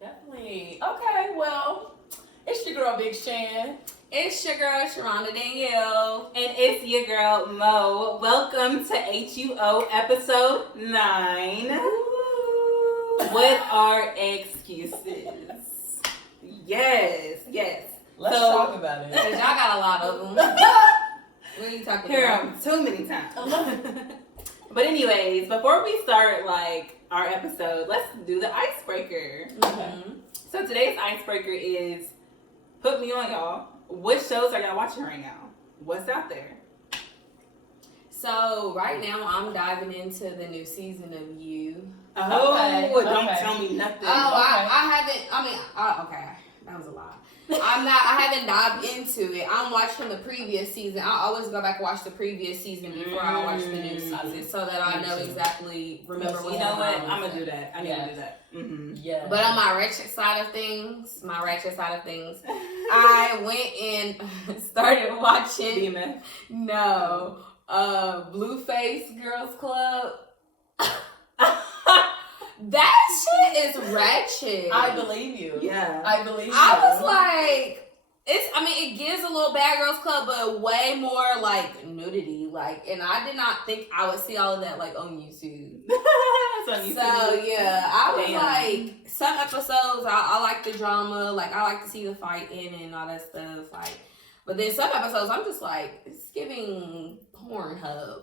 Definitely. Okay, well, it's your girl, Big Shan. It's your girl, Sharonda Danielle. And it's your girl, Mo. Welcome to HUO episode 9. What are excuses? Yes. Let's talk about it. Because y'all got a lot of them. What are you talking Hear about? them too many times. But anyways, before we start our episode, let's do the icebreaker. Mm-hmm. So today's icebreaker is, put me on, y'all. What shows are y'all watching right now? What's out there? So right now I'm diving into the new season of You. Oh, Okay. don't tell me nothing. Oh, Okay. I haven't. Okay, that was a lie. I haven't dived into it. I'm watching the previous season. I always go back and watch the previous season before I watch the new season, so that I know exactly. Remember You what know what? happened. I'm gonna do that. I need to do that. Mm-hmm. Yeah. But on my ratchet side of things, I went and started watching. BMF. Blueface Girls Club. That shit is ratchet. I believe you. Yeah. I believe you. I was like, it gives a little Bad Girls Club, but way more like nudity. And I did not think I would see all of that on YouTube. It's on YouTube. So yeah, I was Damn. like, some episodes I like the drama, I like to see the fighting and all that stuff. But then some episodes I'm just like, it's giving Pornhub.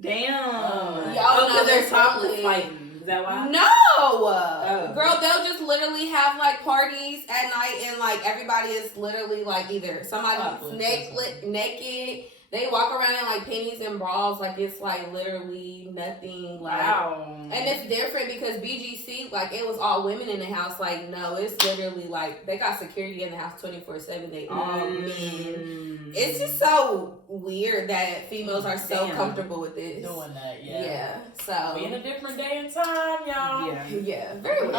Damn. Y'all know they're there's topless something. fighting. Is that why? No, Oh. girl, they'll just literally have parties at night, and everybody is literally either somebody's Topless or naked. They walk around in panties and bras, it's literally nothing. Wow. And it's different because BGC, it was all women in the house. No, it's literally they got security in the house 24/7. They all men. It's just so weird that females are so Damn. comfortable with this. doing that. Yeah. Yeah. So We in a different day and time, y'all. Yeah. yeah, very weird.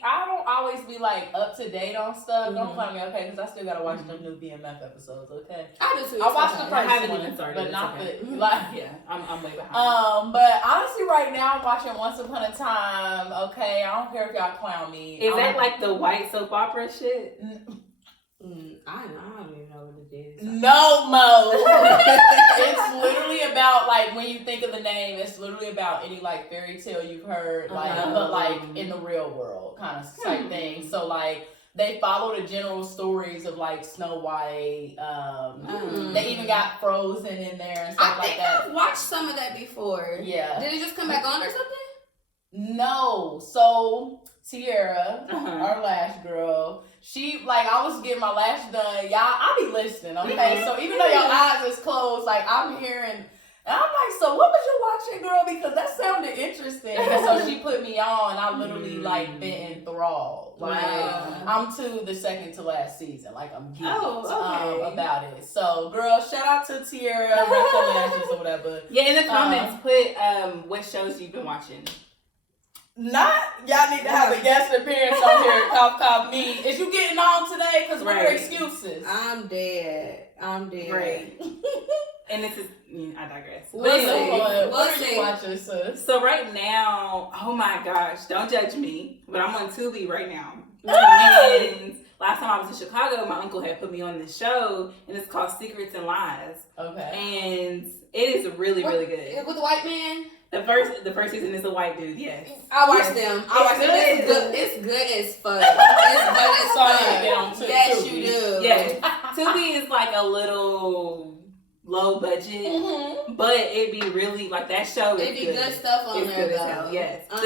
I don't always be up to date on stuff. Don't Mhm. find me okay because I still gotta watch them new BMF episodes. Okay. I do too. I watched the sometimes. first I haven't one, even started, but it's not okay. the Yeah. I'm way behind. But honestly, right now I'm watching Once Upon a Time. Okay, I don't care if y'all clown me. Is that the white soap opera shit? I don't even know what it is. No, Mo. It's literally about when you think of the name, it's literally about any fairy tale you've heard, but in the real world kind of type thing. So they follow the general stories of Snow White. They even got Frozen in there and stuff I think that. I've watched some of that before. Yeah. Did it just come back on or something? No. So Tierra, Uh-huh. our lash girl, she I was getting my lash done. Y'all, I be listening, okay? So even though your eyes is closed, I'm hearing, and I'm so what was you watching, girl? Because that sounded interesting. And so she put me on. I literally been enthralled. Wow. I'm to the second to last season. I'm geeked okay. about it. So girl, shout out to Tierra, Rachel Lashes or whatever. Yeah, in the comments, put what shows you've been watching. Not y'all need to have a guest appearance on here. Cough me. Is you getting on today? Because what are Right. excuses? I'm dead. Right. And this is, I digress. We'll But see. anyway, What We'll are see. you watching, sis? so right now, oh my gosh, don't judge me, but I'm on Tubi right now. And last time I was in Chicago, my uncle had put me on this show, and it's called Secrets and Lies. Okay. And it is really, really good. With the white man? The first season is a white dude, yes. I watched them. It's good. It's good as fuck. It's good as So I fuck. need to get on Tubi. Yes, you do. Yes. Tubi is a little low budget, but it be really that show is It be good. good stuff on It's there good though. as hell, yes. The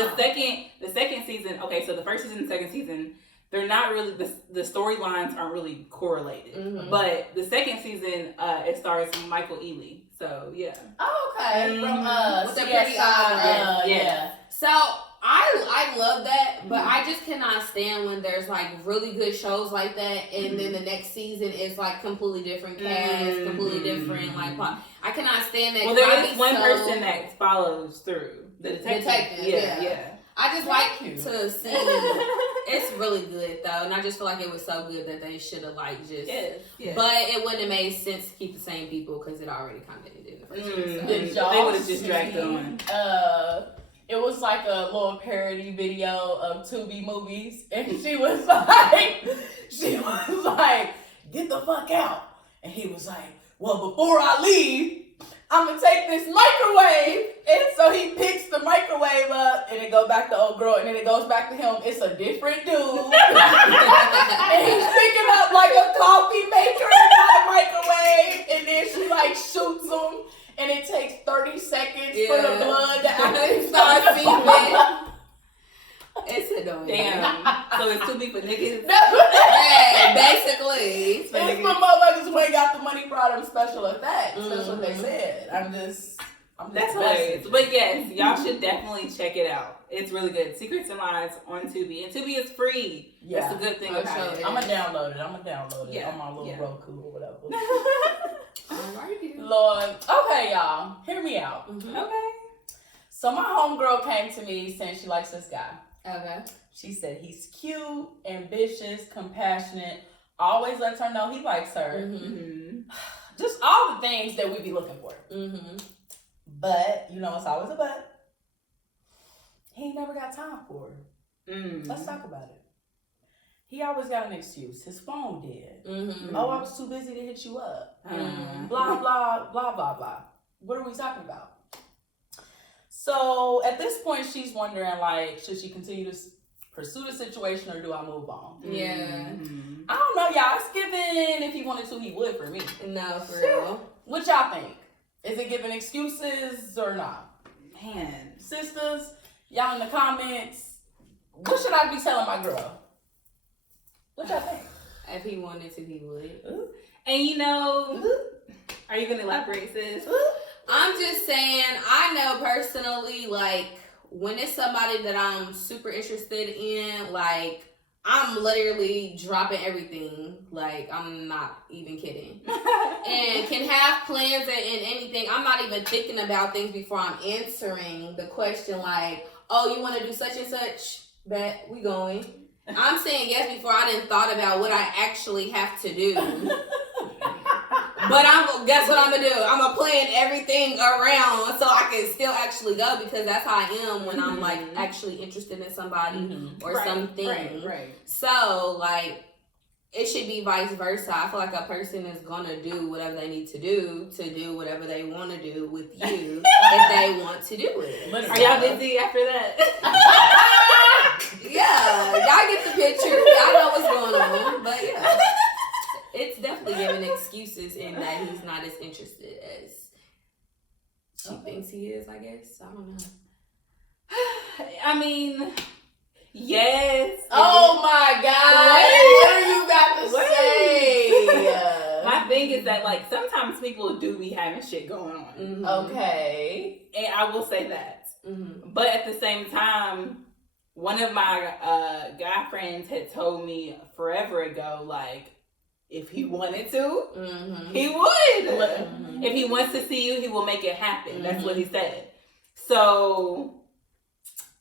second season, okay, so the first season and second season, they're not really, the storylines aren't really correlated. Mhm. But the second season, it stars Michael Ealy. So, yeah. Oh, okay. From With the CSI, pretty eyes, yeah. So I love that, but I just cannot stand when there's really good shows like that, and then the next season is completely different cast, completely different plot. I cannot stand that. Well, there is one person that follows through. The detective. Yeah. I just like Thank you. to see. It's really good though, and I just feel like it was so good that they should have just. Yes. Yes. But it wouldn't have made sense to keep the same people because it already kind of ended in the first place. So. Did y'all They would have just see, dragged on. it was like a little parody video of Tubi movies, and she was like, get the fuck out. And he was like, well, before I leave, I'm gonna take this microwave. And so he picks the microwave up, and it goes back to old girl, and then it goes back to him. It's a different dude. And he's picking up like a coffee maker and a microwave, and then she like shoots him, and it takes 30 seconds for the blood to actually start seeping. It's annoying. Damn. So it's too big for niggas. Hey, basically. It's for motherfuckers who ain't got the money for all them special effects. That's what they said. That's hilarious. But yes, y'all should definitely check it out. It's really good. Secrets and Lies on Tubi. And Tubi is free. Yeah. That's a good thing about it. I'm going to download it on my little Roku or whatever. Alrighty. Lord. Okay, y'all. Hear me out. Okay. So my homegirl came to me saying she likes this guy. Okay. She said he's cute, ambitious, compassionate, always lets her know he likes her. Just all the things that we be looking for. But, it's always a but. He ain't never got time for her. Let's talk about it. He always got an excuse. His phone did. Oh, I was too busy to hit you up. Blah, blah, blah, blah, blah. What are we talking about? So at this point, she's wondering, like, should she continue to pursue the situation or do I move on? Yeah. I don't know, y'all. It's given if he wanted to, he would for me. No, for real. What y'all think? Is it giving excuses or not? Man. Sisters, y'all in the comments, what should I be telling my girl? What y'all think? If he wanted to, he would. And are you going to elaborate, sis? I'm just saying, I know personally, like, when it's somebody that I'm super interested in, like, I'm literally dropping everything. Like, I'm not even kidding. And can have plans and anything. I'm not even thinking about things before I'm answering the question, like, oh, you want to do such and such? Bet, we going. I'm saying yes before I didn't thought about what I actually have to do. But guess what I'm gonna do? I'm gonna plan everything around so I can still actually go, because that's how I am when I'm like actually interested in somebody or something. Right. So like, it should be vice versa. I feel like a person is gonna do whatever they need to do whatever they want to do with you if they want to do it. Are y'all busy after that? Yeah, y'all get the picture. Y'all know what's going on, but yeah. It's definitely giving excuses in that he's not as interested as she thinks he is, I guess. I don't know. I mean, yes. Oh my God. What do you got to say? My thing is that, like, sometimes people do be having shit going on. Okay. And I will say that. But at the same time, one of my guy friends had told me forever ago, like, if he wanted to, he would. If he wants to see you, he will make it happen. That's what he said. So,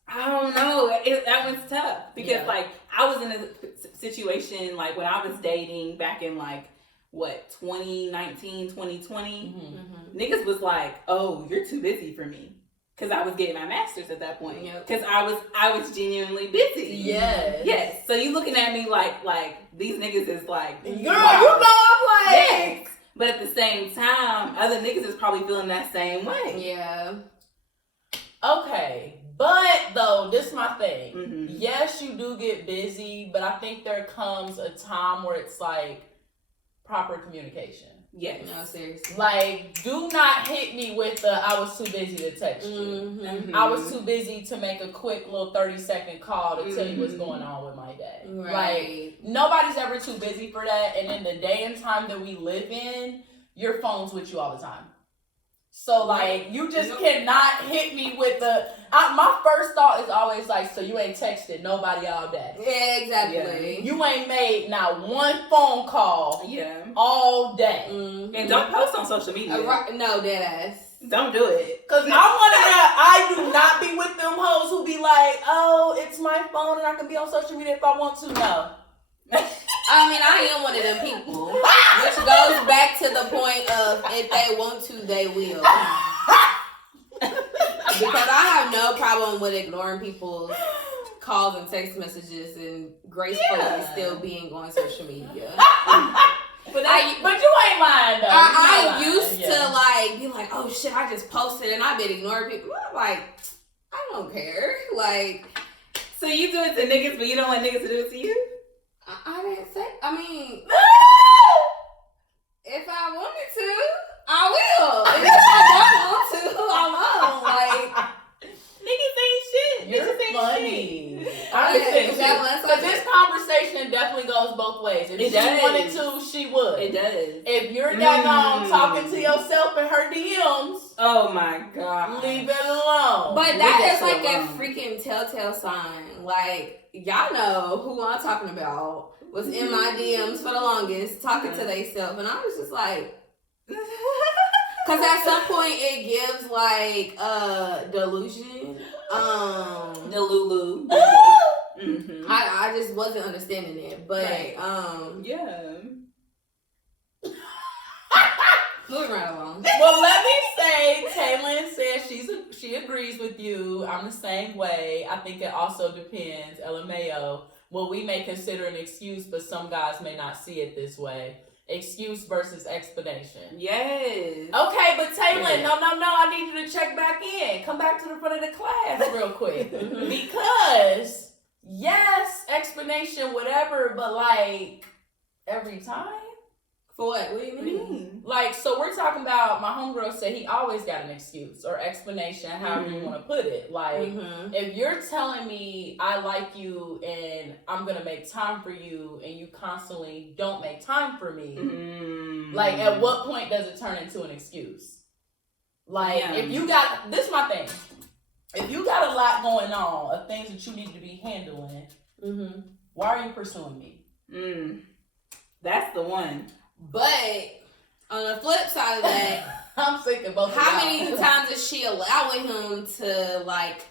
I don't know. That one's tough. Because, like, I was in a situation, like, when I was dating back in, like, 2019, 2020, niggas was like, oh, you're too busy for me. Because I was getting my master's at that point. Because I was genuinely busy. Yes. So you looking at me like these niggas is like, girl, wow. You know I'm like. Yes. But at the same time, other niggas is probably feeling that same way. Yeah. Okay. But though, this is my thing. Yes, you do get busy, but I think there comes a time where it's like proper communication. Yes. No, seriously. Like, do not hit me with the I was too busy to text you. I was too busy to make a quick little 30-second call to tell you what's going on with my day. Like, nobody's ever too busy for that. And in the day and time that we live in, your phone's with you all the time. So, like, you just cannot hit me with my first thought is always like, so you ain't texted nobody all day. Yeah, exactly. Yeah. You ain't made not one phone call all day. And don't post on social media. No, deadass. Don't do it. Because I do not be with them hoes who be like, oh, it's my phone and I can be on social media if I want to. No. I mean, I am one of them people, which goes back to the point of if they want to, they will. because I have no problem with ignoring people's calls and text messages and gracefully still being on social media. But you ain't lying though. I used to like be like, oh shit, I just posted and I've been ignoring people. I'm like, I don't care. Like, so you do it to niggas, but you don't want niggas to do it to you? I didn't say. I mean, if I wanted to, I will. If I don't want to, I won't. Like, niggas ain't shit. You're Bitches ain't funny. shit. I understand. That But this conversation definitely goes both ways. If she wanted to, she would. It does. If you're daggone talking to yourself in her DMs, oh my god, leave it alone. But that is like a freaking telltale sign. Like, y'all know who I'm talking about was in my DMs for the longest, talking to theyself, and I was just like, because at some point it gives like delusion. Delulu. Mm-hmm. I just wasn't understanding it, but yeah. moving right along. Well, let me say, Taylin says she agrees with you. I'm the same way. I think it also depends, LMAO, what we may consider an excuse, but some guys may not see it this way. Excuse versus explanation. Yes. Okay, but Taylin, no, I need you to check back in. Come back to the front of the class real quick. Because, yes, explanation, whatever, but like, every time? For what? What do you mean? Like, so we're talking about, my homegirl said he always got an excuse or explanation, however you want to put it. Like, if you're telling me I like you and I'm going to make time for you and you constantly don't make time for me, like, at what point does it turn into an excuse? Like, if you got, this is my thing. If you got a lot going on of things that you need to be handling, why are you pursuing me? That's the one. But on the flip side of that, I'm sick of both. How many times is she allowing him to like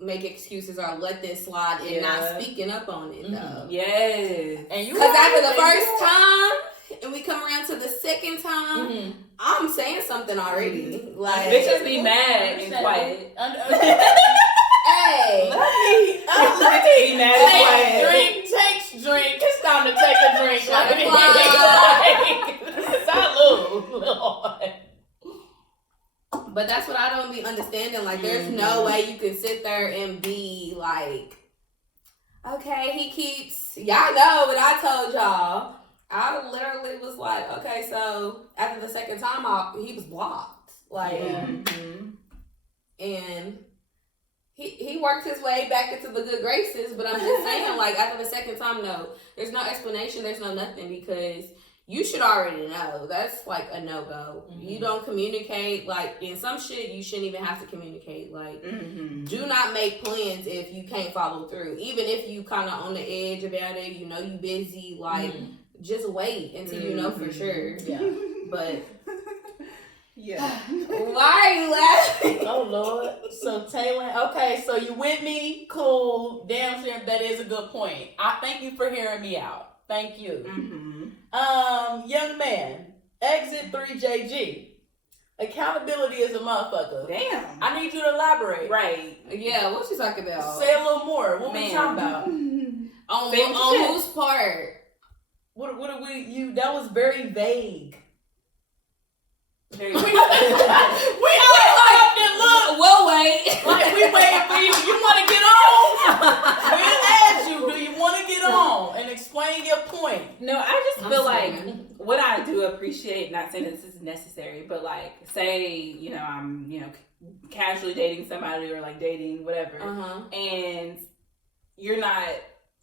make excuses or let this slide and not speaking up on it though? Yes. And you because after the first time and we come around to the second time, I'm saying something already. Like, bitches be mad and quiet. Hey, let me be mad and quiet. Takes drink. It's time to take a drink. Salud, Lord. But that's what I don't be understanding. Like, there's no way you can sit there and be like, okay, he keeps. Y'all know what I told y'all. I literally was like, okay, so after the second time, he was blocked. Like, and he worked his way back into the good graces. But I'm just saying, like, after the second time, no, there's no explanation. There's no nothing because you should already know. That's like a no-go. You don't communicate. Like, in some shit, you shouldn't even have to communicate. Like, do not make plans if you can't follow through. Even if you kind of on the edge about it, you know you busy. Like, just wait until you know for sure. Yeah. But why are you laughing? Oh Lord. So Taylor, okay, so you with me? Cool. Damn sure that is a good point. I thank you for hearing me out. Thank you. Young man, exit 3JG. Accountability is a motherfucker. Damn. I need you to elaborate. Right. Yeah, what you talking about? Say a little more. What we talking about? On whose part? What we that was very vague. We all stopped and looked. We'll wait. Like, we waiting for you. You want to get on? We'll ask you, do you want to get on? And explain your point. No, I just feel like what I do appreciate, not saying this is necessary, but like, say, you know, I'm, you know, casually dating somebody or like dating, whatever. And you're not,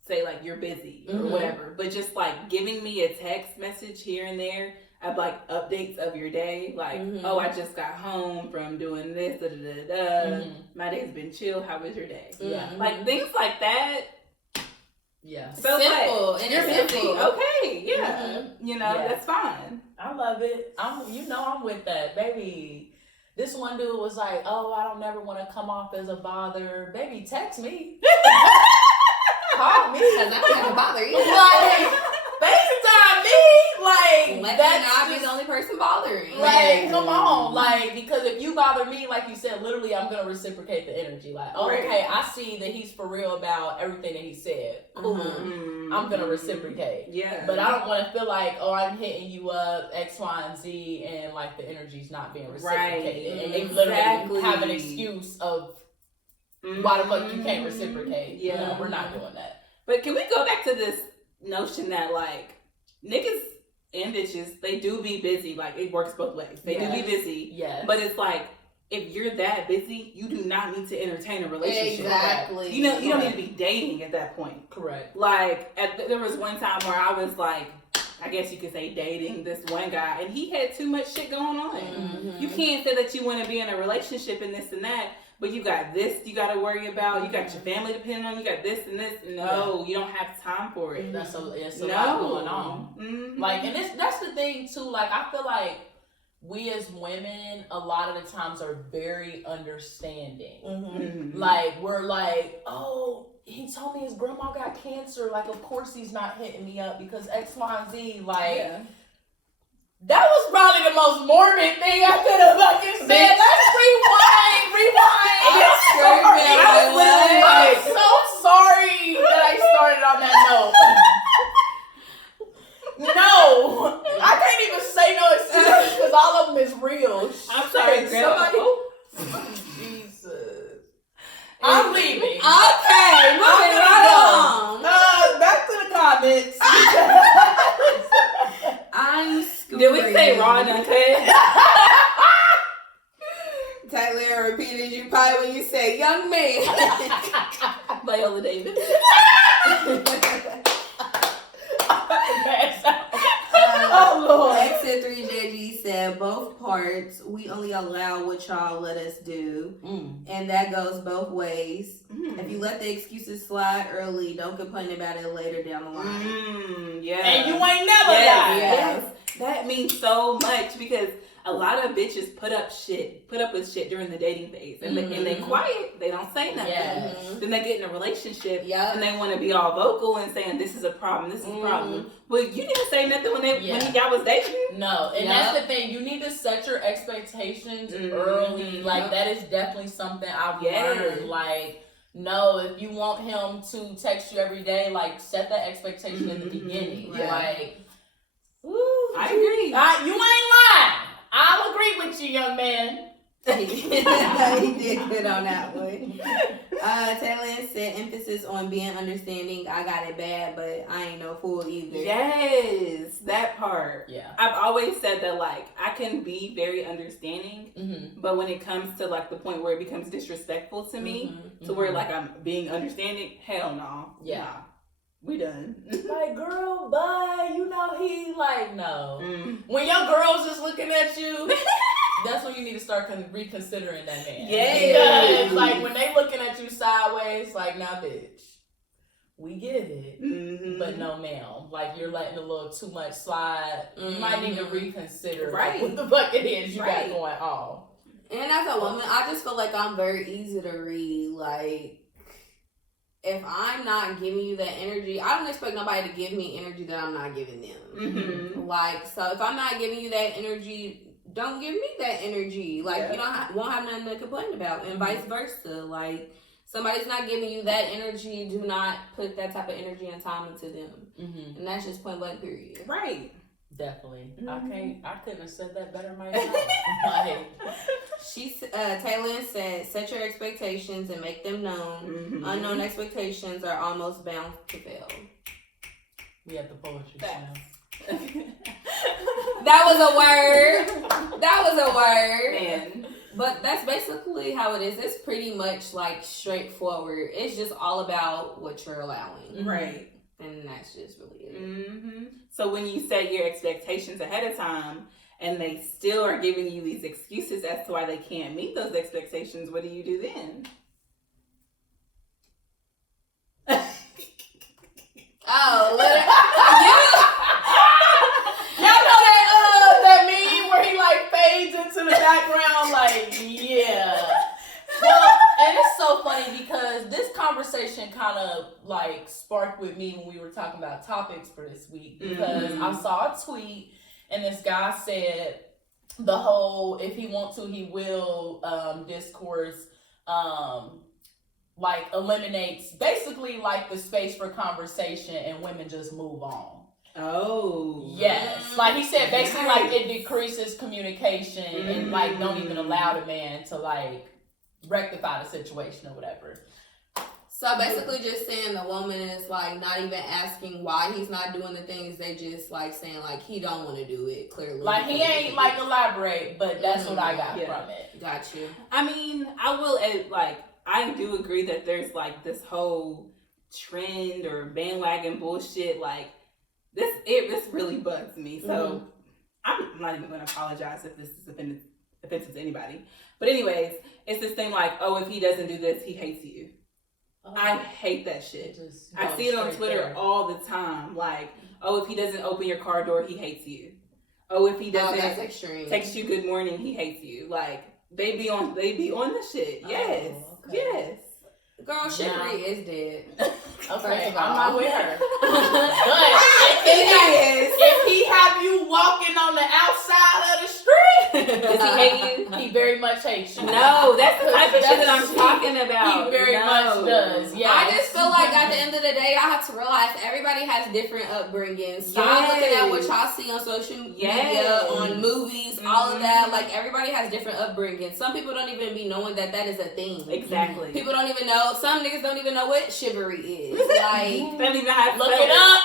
say like you're busy or whatever, but just like giving me a text message here and there of like updates of your day, like, oh, I just got home from doing this, my day's been chill, how was your day? Like things like that. So simple. like, And you're it's busy. simple. Okay, you know, that's fine. I love it. I'm with that, baby. This one dude was like, oh, I don't never want to come off as a bother. Baby, text me. Call me. Because I'm not going to bother you. Like, FaceTime me. Like, like Let that's me not be just, the only person bothering. like, come on, like, because if you bother me, like you said, literally, I'm gonna reciprocate the energy. Like, oh, Right. okay, I see that he's for real about everything that he said. Cool, Mhm. I'm gonna reciprocate. Yeah. But I don't want to feel like, oh, I'm hitting you up X, Y, and Z, and like the energy's not being reciprocated, Right. and they literally Exactly. have an excuse of why the fuck you can't reciprocate. Yeah. No, we're not doing that. But can we go back to this notion that like niggas and bitches, they do be busy. Like it works both ways. They do be busy. Yes. But it's like if you're that busy, you do not need to entertain a relationship. Exactly. You know, you don't need to be dating at that point. Correct. Like there was one time where I was like, I guess you could say dating this one guy, and he had too much shit going on. Mm-hmm. You can't say that you want to be in a relationship and this and that, but you got this you got to worry about. You got your family depending on you. Got this and this. No, you don't have time for it. That's it's a No. lot going on. Mm-hmm. Like, and that's the thing too. Like, I feel like we as women, a lot of the times, are very understanding. Mm-hmm. Like, we're like, oh, he told me his grandma got cancer. Like, of course he's not hitting me up because X, Y, and Z. Like, Yeah. that was probably the most morbid thing I could have fucking said. Bitch. Let's rewind. I'm so sorry that I started on that note. No, I can't even say no excuses because all of them is real. I'm sorry, Shit, Grandma. Jesus. I'm leaving. Okay, moving right on. Back to the comments. I'm screaming. Did we say raw and uncut? Taylor repeated you probably when you said young man. Viola Davis. Oh Lord. Exit 3JG said both parts. We only allow what y'all let us do, and that goes both ways. If you let the excuses slide early, don't complain about it later down the line. Yeah. And you ain't never Yes, died. yes. That means so much because a lot of bitches put up with shit during the dating phase, and they quiet. They don't say nothing. Yes. Then they get in a relationship, Yep. and they want to be all vocal and saying this is a problem, this is a problem. Well, you didn't say nothing when y'all was dating. No, and Yep. that's the thing. You need to set your expectations early. Like, Yep. that is definitely something I've Yes. learned. Like, no, if you want him to text you every day, like, set that expectation in the beginning. Yeah. Like, woo, I agree. you ain't lying. I'll agree with you, young man. He did good on that one. Taylor said emphasis on being understanding. I got it bad, but I ain't no fool either. Yes, that part. Yeah. I've always said that, like, I can be very understanding, Mm-hmm. but when it comes to, like, the point where it becomes disrespectful to me, to where, like, I'm being understanding, hell no. Yeah. Nah. We done. Like, girl, bud, you know he, like, no. Mm. When your girl's just looking at you, that's when you need to start reconsidering that man. Yes. Because, like, when they looking at you sideways, like, nah, bitch, we get it. Mm-hmm. But no, ma'am. Like, you're letting a little too much slide. You might need to reconsider Right. what the fuck it is you Right. got going on. And as a woman, I just feel like I'm very easy to read. Like, if I'm not giving you that energy, I don't expect nobody to give me energy that I'm not giving them. Mm-hmm. Like, so if I'm not giving you that energy, don't give me that energy. Like, Yeah. you won't have nothing to complain about, and vice versa. Like, somebody's not giving you that energy, do not put that type of energy and time into them. Mm-hmm. And that's just point blank period. Right. Definitely. Mhm. I couldn't have said that better myself. Like, Taylor said, set your expectations and make them known. Mm-hmm. Unknown expectations are almost bound to fail. we have the poetry Facts. now. That was a word. That was a word. Man. But that's basically how it is. It's pretty much like straightforward. It's just all about what you're allowing. Right. And that's just really it. Mm-hmm. So when you set your expectations ahead of time and they still are giving you these excuses as to why they can't meet those expectations, what do you do then? Oh, Y'all know that meme where he like fades into the background, like, yeah. Well, and it's so funny because this conversation kind of like sparked with me when we were talking about topics for this week because I saw a tweet and this guy said the whole if he wants to he will discourse like eliminates basically like the space for conversation and women just move on. Oh. Yes. Like he said basically like it decreases communication and like don't even allow the man to like rectify the situation or whatever. So basically just saying the woman is like not even asking why he's not doing the things, they just like saying like he don't want to do it clearly. Like he ain't like elaborate, but that's what I got from it. Got you. I mean, I will like I do agree that there's like this whole trend or bandwagon bullshit. Like this really bugs me. So I'm not even gonna apologize if this is offensive to anybody. But anyways, it's this thing like, oh, if he doesn't do this, he hates you. I hate that shit. I see it on Twitter all the time. Like, oh, if he doesn't open your car door, he hates you. Oh, if he doesn't text you good morning, he hates you. Like, they be on the shit. Yes. Yes. Girl, chivalry is dead. Okay, I'm not with her. But if he have you walking on the outside of the street, does he hate you? He very much hates you. No, that's the type of shit that I'm talking about. He very much does. Yeah. I just feel like at the end of the day, y'all have to realize everybody has different upbringings. Stop looking at what y'all see on social media, on movies, all of that. Like everybody has different upbringings. Some people don't even be knowing that is a thing. Exactly. People don't even know. Some niggas don't even know what chivalry is. Like, don't even have to look it up.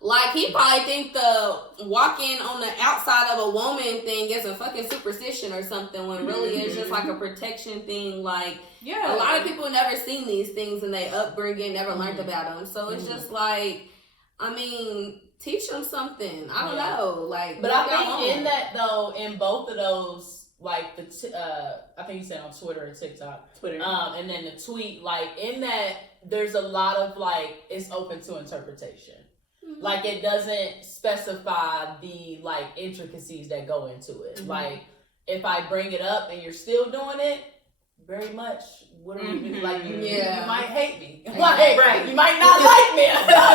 Like, he probably think the walking on the outside of a woman thing is a fucking superstition or something, when really it's just like a protection thing. Like, a lot of people never seen these things in their upbringing, never learned about them. So it's just like, I mean, teach them something. I don't know. Like, but I think in that though, in both of those, like I think you said on Twitter or TikTok, and then the tweet, like in that, there's a lot of like it's open to interpretation. Like it doesn't specify the like intricacies that go into it. Like if I bring it up and you're still doing it, very much what are we doing? Like you might hate me. Like you might not like me.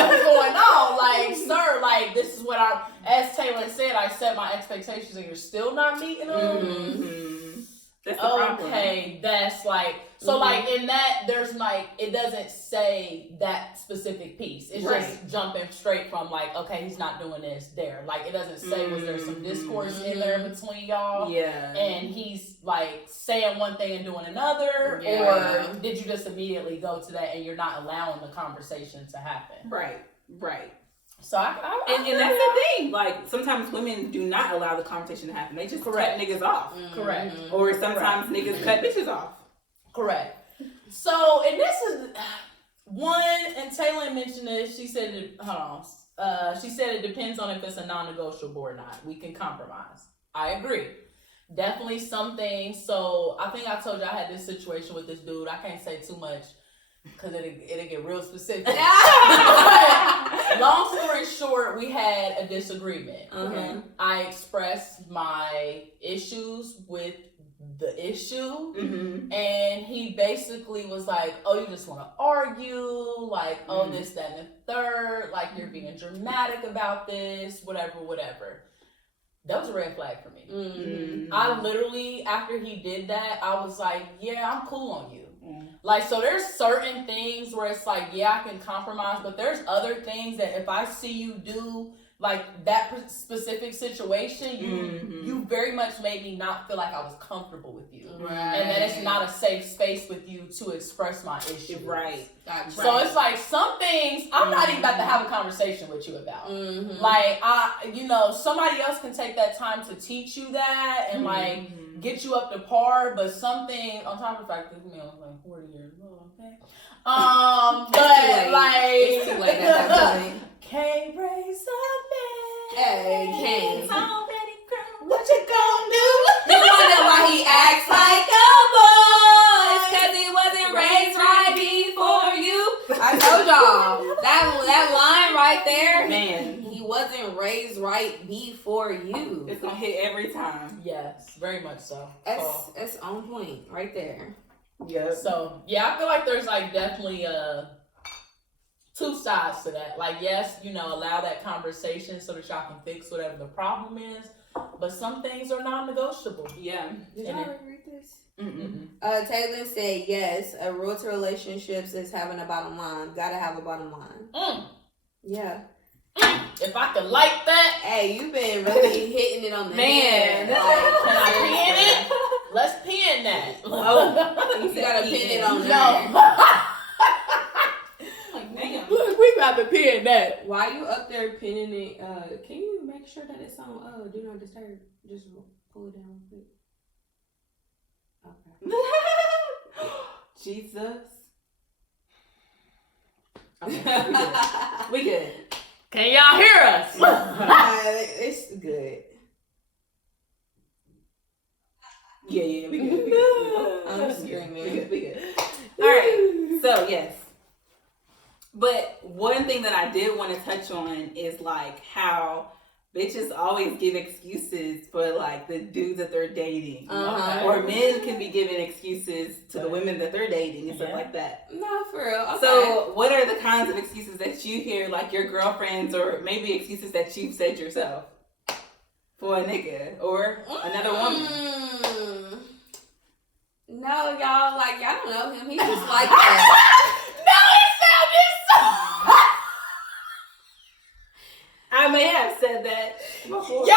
What's going on? Like, sir, like this is what as Taylor said, I set my expectations and you're still not meeting them. That's the problem. That's like so like in that there's like it doesn't say that specific piece. It's just jumping straight from like, okay, he's not doing this there. Like it doesn't say was there some discourse in there between y'all? Yeah. And he's like saying one thing and doing another, or did you just immediately go to that and you're not allowing the conversation to happen? Right. So and that's the thing. Like sometimes women do not allow the conversation to happen. They just cut niggas off. Correct. Or sometimes niggas cut bitches off. Correct. So and this is one. And Taylor mentioned this. She said, she said it depends on if it's a non-negotiable or not. We can compromise. I agree. Definitely some things. So I think I told you I had this situation with this dude. I can't say too much because it'll get real specific. Long story short, we had a disagreement. I expressed my issues with the issue, and he basically was like, oh, you just want to argue, like, oh, this, that, and the third, like, you're being dramatic about this, whatever. That was a red flag for me. I literally, after he did that, I was like, yeah, I'm cool on you. Like, so there's certain things where it's like, yeah, I can compromise, but there's other things that if I see you do, like, that specific situation, you very much made me not feel like I was comfortable with you. Right. And that it's not a safe space with you to express my issue. Right. So it's like, some things, I'm not even about to have a conversation with you about. Like, somebody else can take that time to teach you that and, like, get you up to par, but something, on top of the fact that, I was like 40 years old, okay? But, like... It's too late at that point. Can't raise a man. Hey, can't. Already grown. What you gonna do? You wonder why he acts like a boy. It's cause he wasn't raised right before you. I told y'all. That line right there. Man. He wasn't raised right before you. It's gonna hit every time. Yes, very much so. That's on point right there. Yeah. So, yeah, I feel like there's like definitely two sides to that. Like, yes, you know, allow that conversation so that y'all can fix whatever the problem is. But some things are non-negotiable. Yeah. Did y'all ever read this? Mm-mm. Taylor said, yes, a rule to relationships is having a bottom line. Gotta have a bottom line. Yeah. If I could like that. Hey, you've been really hitting it on the head. Can I pin it? Let's pin that. Oh, you gotta pin it on there. Like, damn. Look, we got to pin that. While you up there pinning it, can you make sure that it's on Do Not Disturb? Just pull it down real quick. Okay. Jesus. Okay, we good. Can y'all hear us? It's good. Yeah, we good. I'm screaming. We good. All right. So yes. But one thing that I did want to touch on is like how bitches always give excuses for like the dudes that they're dating. Uh-huh. Or men can be giving excuses to the women that they're dating and stuff like that. No, for real. Okay. So what are the kinds of excuses that you hear, like your girlfriends, or maybe excuses that you've said yourself for a nigga or another woman? No, y'all, like, y'all don't know him. He's just like that. I may have said that before. Y'all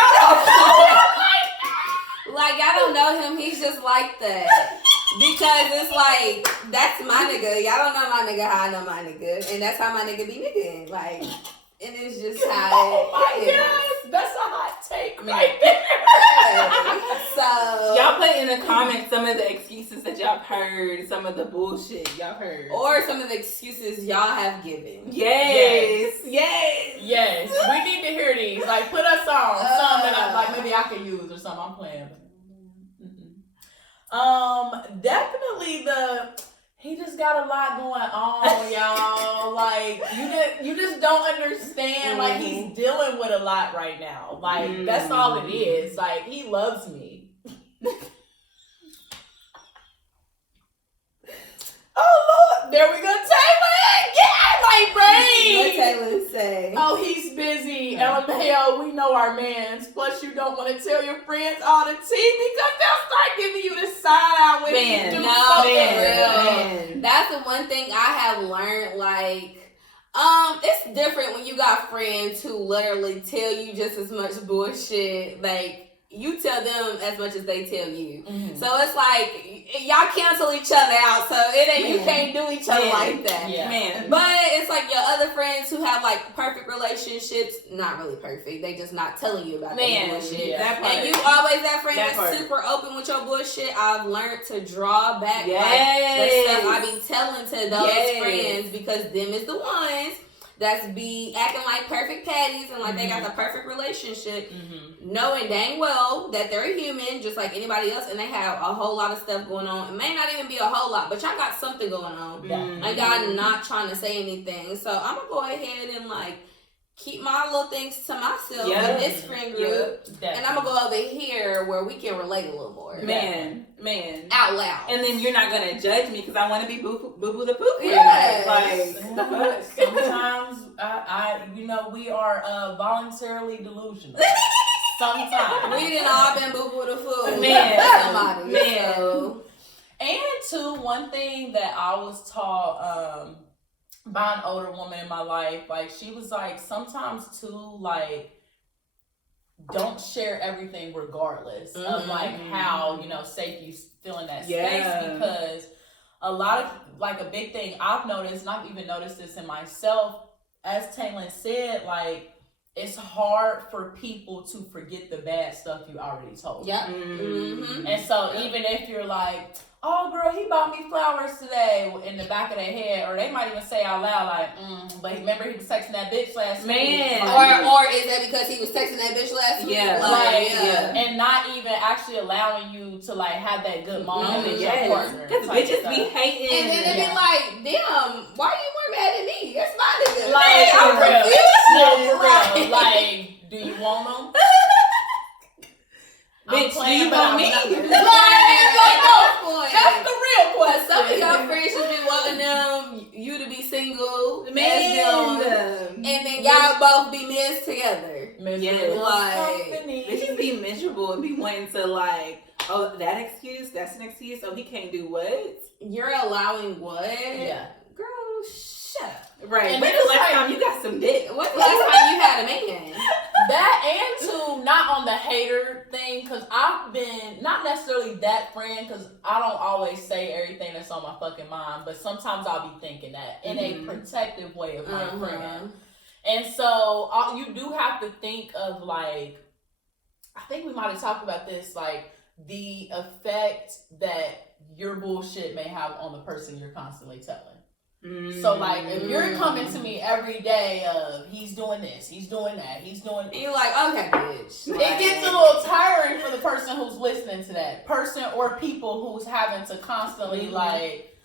Like, y'all don't know him. He's just like that. Because it's like, that's my nigga. Y'all don't know my nigga how I know my nigga. And that's how my nigga be nigga. Like, and it's just how Oh my it is. gosh, that's a hot take right there. So, Y'all put in the comments some of the excuses that y'all heard, some of the bullshit y'all heard. or some of the excuses y'all have given. Yes. Yes, we need to hear these. Like, put us on some that I like. Maybe I can use or something. I'm playing. Definitely he just got a lot going on, y'all. Like, you just don't understand. Like, he's dealing with a lot right now. Like, that's all it is. Like, he loves me. Oh Lord, there we go, Taylor. Get out of my brain. What Taylor say? Oh, he's busy. LMAO, we know our mans. Plus, you don't want to tell your friends all the tea because they'll start giving you the side eye when you do something real. That's the one thing I have learned. Like, it's different when you got friends who literally tell you just as much bullshit. Like, you tell them as much as they tell you. Mm-hmm. So it's like y'all cancel each other out. So it ain't you can't do each other like that. Yeah. Man. But it's like your other friends who have like perfect relationships, not really perfect. They just not telling you about their bullshit. Yeah. That part. And you always that friend that's super open with your bullshit. I've learned to draw back like the stuff I be telling to those friends because them is the ones that's be acting like perfect patties and like they got the perfect relationship, knowing dang well that they're a human just like anybody else and they have a whole lot of stuff going on. It may not even be a whole lot, but y'all got something going on. And y'all not trying to say anything. So I'm gonna go ahead and like keep my little things to myself in this friend group. And I'm gonna go over here where we can relate a little more. Man. Out loud. And then you're not gonna judge me because I want to be boo boo the poo. Yes. Like, sometimes I you know, we are voluntarily delusional. Sometimes. We done all been boo boo the fool. Man. So. And too, one thing that I was taught by an older woman in my life, like she was like, sometimes too, like, don't share everything regardless of like how, you know, safe you feel in that space, because a lot of like a big thing I've noticed, and I've even noticed this in myself, as Taylor said, like it's hard for people to forget the bad stuff you already told. Yeah. And so even if you're like, oh girl, he bought me flowers today, in the back of their head, or they might even say out loud like, but remember he was texting that bitch last week. Or is that because he was texting that bitch last week? And not even actually allowing you to like have that good moment with your partner. Because bitches be hating. And then they be like, damn, why you weren't mad at me? That's my nigga. Like, I'm confused. Like, do you want them? Bitch, do you want me? That's the real question. Some of y'all friends should be wanting you to be single. Man. And then y'all both be missed together. Yeah. Like, They just be miserable and be wanting to like, oh, that excuse, that's an excuse. Oh, he can't do what? you're allowing what? Yeah. Girl, shut up. Right. And When's it's the last like- time you got some dick? When's the last time you had a man? That and two, not on the hater thing, because I've been not necessarily that friend, because I don't always say everything that's on my fucking mind, but sometimes I'll be thinking that in a protective way of my friend. And so you do have to think of like, I think we might have talked about this, like the effect that your bullshit may have on the person you're constantly telling. So like if you're coming to me every day of he's doing this, he's doing that, he's doing And you're like, okay, bitch. it gets a little tiring for the person who's listening to that person or people who's having to constantly like,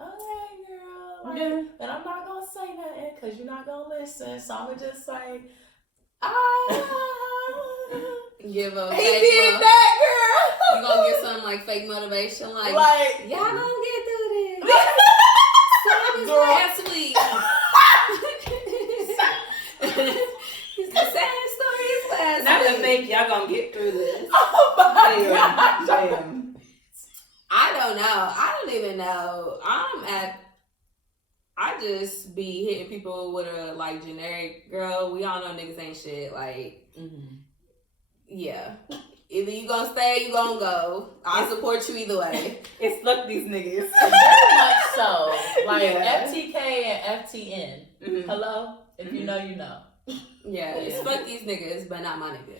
okay girl, like, but I'm not gonna say nothing because you're not gonna listen, so I'm gonna just say give a he fake did mo- that girl. You gonna get some like fake motivation, like y'all gonna get through this. So Girl. last week. It's the same story as last Not to week. think y'all gonna get through this. Oh my God. Damn. I don't know. I don't even know. I just be hitting people with a like generic girl. We all know niggas ain't shit. Like, yeah. Either you gonna stay, you gonna go. I support you either way. It's fuck these niggas. Very much so. Like Yeah. FTK and FTN. Mhm. Hello? If you know, you know. Yeah, it's fuck these niggas, but not my nigga.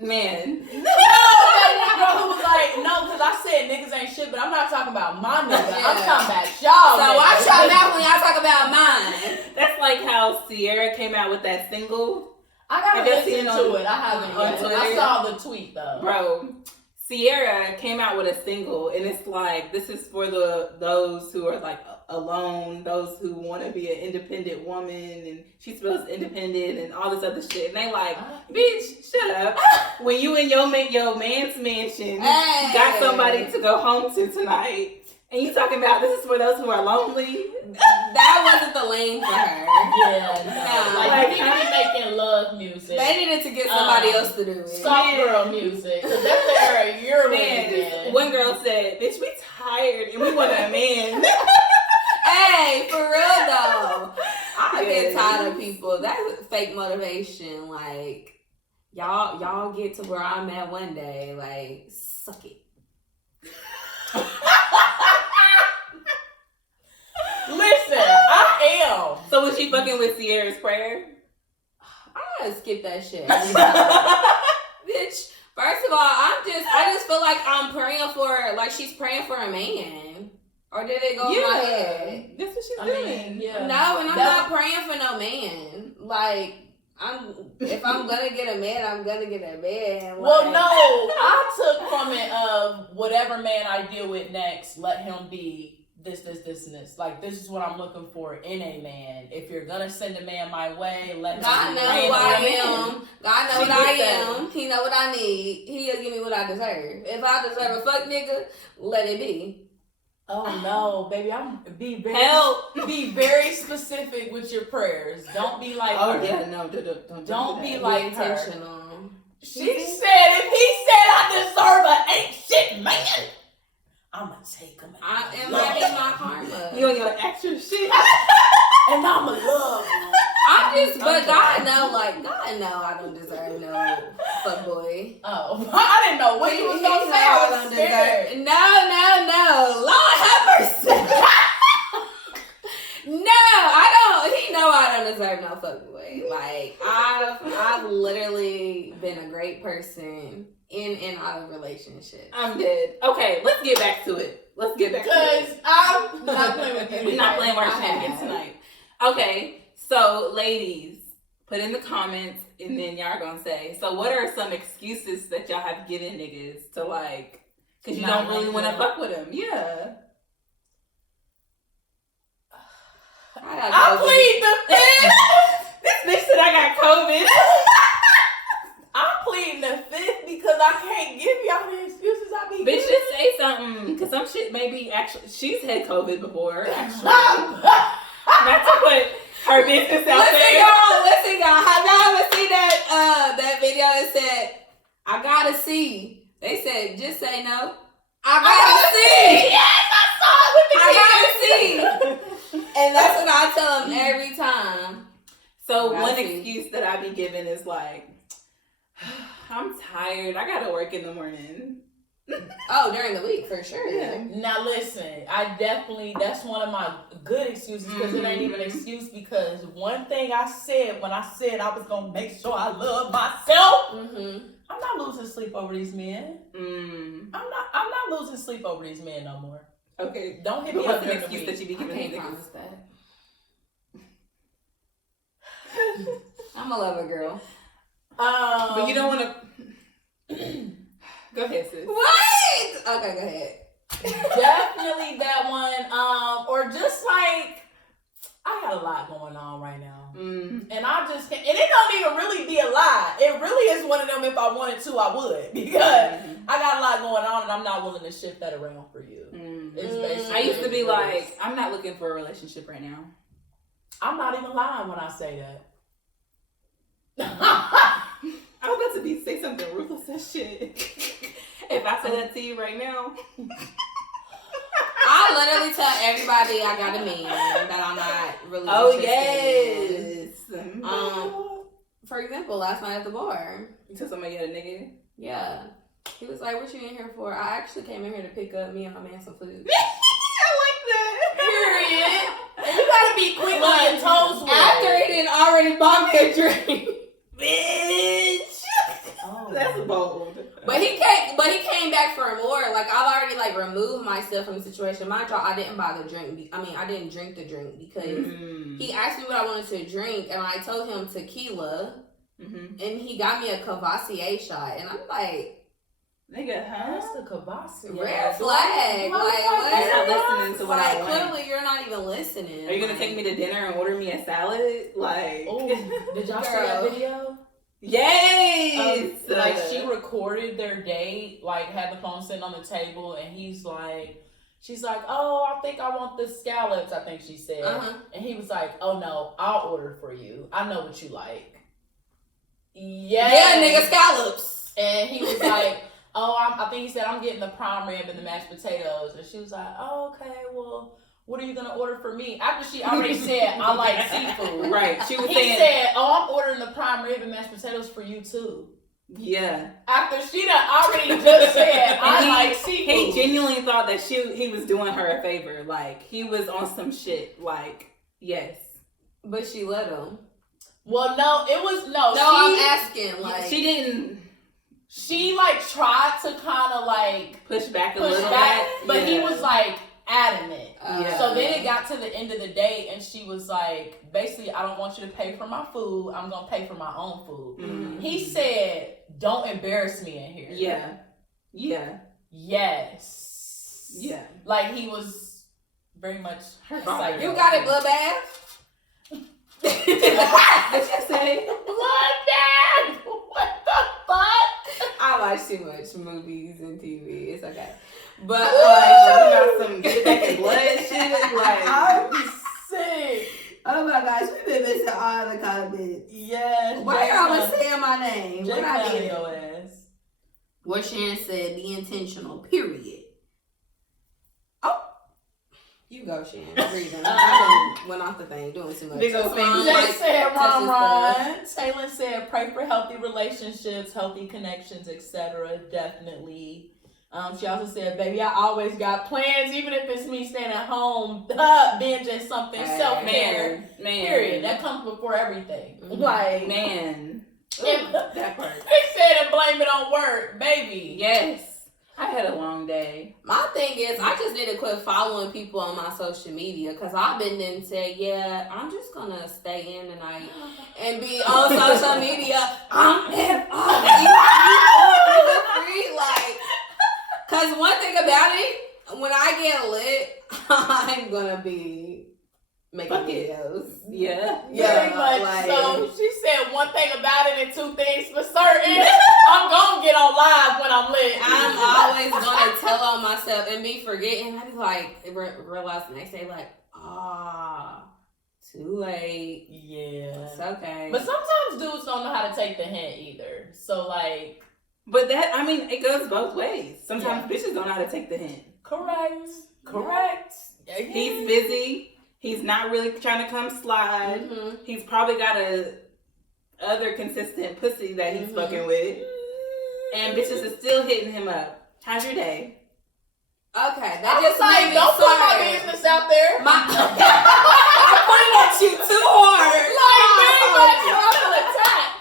Man. No, that girl who was like, no, because I said niggas ain't shit, but I'm not talking about my nigga. I'm Yeah. talking about y'all. So watch y'all out when y'all talk about mine. That's like how Sierra came out with that single. I gotta Have y'all listen seen to on- it. I haven't on yet. Twitter? I saw the tweet though. Bro, Sierra came out with a single and it's like, this is for those who are like alone, those who want to be an independent woman, and she spells independent and all this other shit. And they like, bitch, shut up. When you in your man's mansion, Hey. got somebody to go home to tonight, and you talking about this is for those who are lonely. That wasn't the lane for her. Yeah, Nah. like you need to be making love music, They needed to get somebody else to do it. soft girl music, because that's the era you're Man, living in. one girl said, bitch, we tired and we want a man. Hey, for real though. I get Yes. tired of people. That's fake motivation. Like, y'all get to where I'm at one day. Like, suck it. Listen, I am. So was she fucking with Sierra's prayer? I gotta skip that shit. Bitch, first of all, I just feel like I'm praying for, like she's praying for a man. Or did it go in my head? That's what she's I doing. mean, yeah. No, and I'm That- not praying for no man. Like, if I'm gonna get a man, I'm gonna get a man. Well, Like, no, I took from it of whatever man I deal with next, let him be this, and this. Like, this is what I'm looking for in a man. If you're gonna send a man my way, let him God be knows a who I man. am. God knows She what I gets that. am. He know what I need. He'll give me what I deserve. If I deserve a fuck nigga, let it be. Oh no, baby, I'm be very specific with your prayers. Don't be like Oh her. yeah, no, don't be that. like her. intentional. She said if he said I deserve an ain't shit man, I'ma take him. It might be my karma. You ain't gonna ask your shit. And I'ma love him. But God know I don't deserve no fuck boy. Oh, I didn't know what you was gonna say. I was scared. No. Lord have mercy. No, I don't. He know I don't deserve no fuck boy. Like I've literally been a great person in and out of relationships. I'm dead. Okay, let's get back to it. Because I'm not playing with you. We're not playing our I shenanigans have. tonight. Okay, so ladies, put in the comments and then y'all gonna say, so what are some excuses that y'all have given niggas to like, cause you Not don't really like want to them. fuck with them? Yeah. I plead the fifth. This bitch said I got COVID. I'm pleading the fifth because I can't give y'all the excuses I be Bitch, giving. just say something, cause some shit maybe actually she's had COVID before. Actually, Not to put her business out there. Listen, y'all. Have y'all ever seen that video that said, I gotta see? They said, just say no. I gotta see. Yes, I saw it with the I gotta see. And that's what I tell them every time. So I one see. excuse that I be giving is like, I'm tired. I gotta work in the morning. Oh, during the week, for sure. Yeah. Now listen, that's one of my good excuses because it ain't even an excuse because one thing I said when I said I was gonna make sure I love myself, I'm not losing sleep over these men. I'm not losing sleep over these men no more. Okay. Don't hit me What's up an during the excuse week. that you be I giving can't niggas? promise that. I'm a lover girl. But you don't want to. Go ahead, sis. What? Okay, go ahead. Definitely that one. Or just like I got a lot going on right now. And I just can't, and it don't even really be a lie. It really is one of them if I wanted to, I would. Because I got a lot going on and I'm not willing to shift that around for you. It's basically I used to be like, I'm not looking for a relationship right now. I'm not even lying when I say that. I was about to say something ruthless as shit. If I say that to you right now. I literally tell everybody I got a man that I'm not really interested in. For example, last night at the bar. You told somebody you had a nigga? Yeah. He was like, what you in here for? I actually came in here to pick up me and my man some food. I like that. Period. And you gotta be quick on your toes with After it. he didn't already bought me a drink. Bitch. Oh. That's bold. But he came back for more. Like, I've already, like, removed myself from the situation. Mind y'all, I didn't buy the drink. I didn't drink the drink because he asked me what I wanted to drink, and I told him tequila, and he got me a Cavassier shot, and I'm like, nigga, huh? That's the Cavassier. Red flag. Like, what? You're not listening to what I want. Clearly, you're not even listening. Are you gonna take me to dinner and order me a salad? Like, Oh, did y'all see that video? Yes. Like she recorded their date, like had the phone sitting on the table, and she's like, oh, I think I want the scallops. I think she said, and he was like, oh no, I'll order for you. I know what you like. Yeah, nigga, scallops. And he was like, oh, I think he said I'm getting the prime rib and the mashed potatoes, and she was like, oh, okay, well. What are you gonna order for me? After she already said I like seafood. Right. She was he saying, said, oh, I'm ordering the prime rib and mashed potatoes for you too. Yeah. After she done already just said I like seafood. He genuinely thought that he was doing her a favor. Like he was on some shit. Like, yes. But she let him. Well, no, it was No, I'm asking. Like she didn't. She like tried to kind of like push back a little back, bit, but he was like adamant. Yeah. So then it got to the end of the day, and she was like, basically, I don't want you to pay for my food. I'm gonna pay for my own food. He said, don't embarrass me in here. Yeah. Yeah. Yes. Yeah. Like he was very much her side. You got it, bloodbath. What you say? Bloodbath. What the fuck? I watch too much movies and TV. It's okay. But like talking about some get back in blood shit. Like I'm sick. Oh my gosh, we've been missing all the comments. Yes. Why y'all been saying my name? What I did? your ass? What Shan said, be intentional, period. Oh. You go, Shan. Breathing. I done went off the thing, doing too much. Big old thing. Jay said, Ron. Taylor said, pray for healthy relationships, healthy connections, etc. Definitely. She also said, baby, I always got plans, even if it's me staying at home, binging something, self-care. Man. Period. That comes before everything. Like, man. That part. They said and blame it on work, baby. Yes. I had a long day. My thing is, I just need to quit following people on my social media because I've been then said, yeah, I'm just gonna stay in tonight and be on social media. I'm free, like, cause one thing about it, when I get lit, I'm gonna be making videos. Yeah. Very much. Like, so she said one thing about it and two things for certain. I'm gonna get on live when I'm lit. I'm always gonna tell on myself and be forgetting. I be like, realize the next day, like, Too late. Yeah. It's okay. But sometimes dudes don't know how to take the hint either. So like. But that, I mean, it goes both ways. Sometimes bitches don't know how to take the hint. Correct. He's busy. He's not really trying to come slide. He's probably got a other consistent pussy that he's fucking with. And bitches are still hitting him up. How's your day? Okay, that I just was like, don't put my business out there. I'm pointing at you too hard.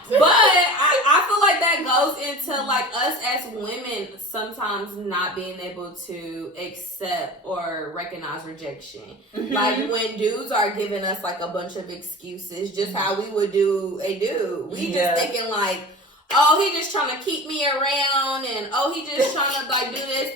But I feel like that goes into like us as women sometimes not being able to accept or recognize rejection. Like when dudes are giving us like a bunch of excuses, just how we would do a dude. We just thinking like, oh, he just trying to keep me around, and oh, he just trying to like do this.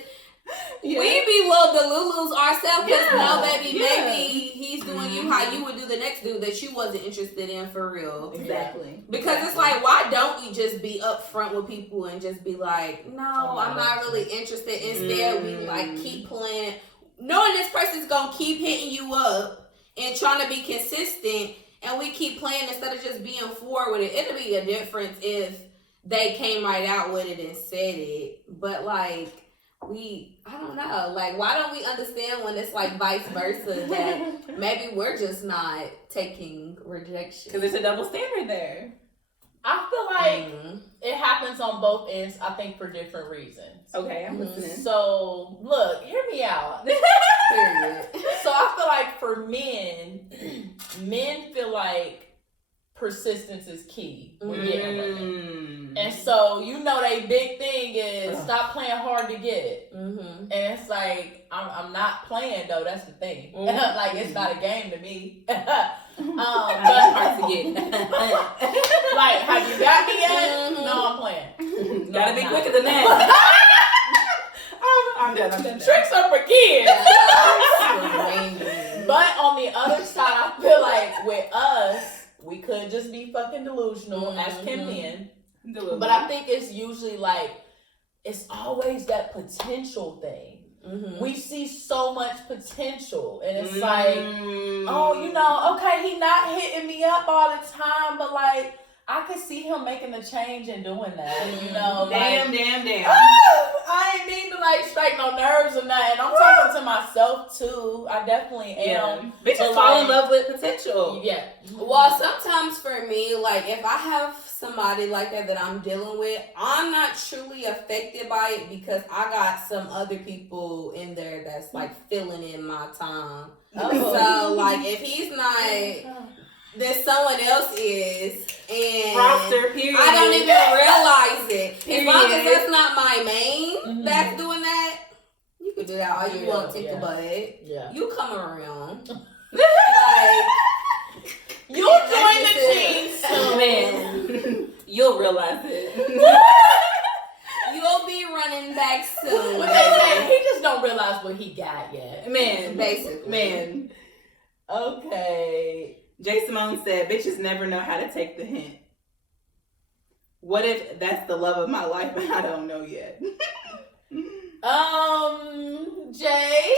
We be little delulus ourselves because no, baby, maybe he's doing you how you would do the next dude that you wasn't interested in for real. Exactly. Because it's like, why don't we just be upfront with people and just be like, no, I'm not really interested. Instead, we like keep playing, knowing this person's gonna keep hitting you up and trying to be consistent, and we keep playing instead of just being forward with it. It'll be a difference if they came right out with it and said it, but like. I don't know, like, why don't we understand when it's like vice versa, that maybe we're just not taking rejection? Because there's a double standard there. I feel like it happens on both ends, I think, for different reasons. Okay, I'm listening. So, look, hear me out. Period. So I feel like for men feel like persistence is key when getting women. And so, they big thing is stop playing hard to get it. And it's like, I'm not playing though, that's the thing. Like, it's not a game to me. Hard to get. Like, have you got me yet? No, I'm playing. No, gotta be quicker than that. I'm done. Tricks are for kids. But on the other side, I feel like with us, we could just be fucking delusional as Kim men. But I think it's usually like, it's always that potential thing. We see so much potential, and it's like, oh, okay, he not hitting me up all the time, but like, I could see him making the change and doing that, Damn. I ain't mean to like strike no nerves or nothing. I'm talking to myself too. I definitely am. Bitches fall in love with potential. Yeah. Well, sometimes for me, like if I have somebody like that I'm dealing with, I'm not truly affected by it because I got some other people in there that's like filling in my time. So like if he's not, then someone else is, and roster, period. I don't even realize it. Period. As long as that's not my main that's doing that, you can do that all you want, take a butt. Yeah. You come around. Like, you'll join the team soon. Man, you'll realize it. You'll be running back soon. What they say, he just don't realize what he got yet. Man, basically. Man. Okay. Jay Simone said, bitches never know how to take the hint. What if that's the love of my life and I don't know yet? Jay,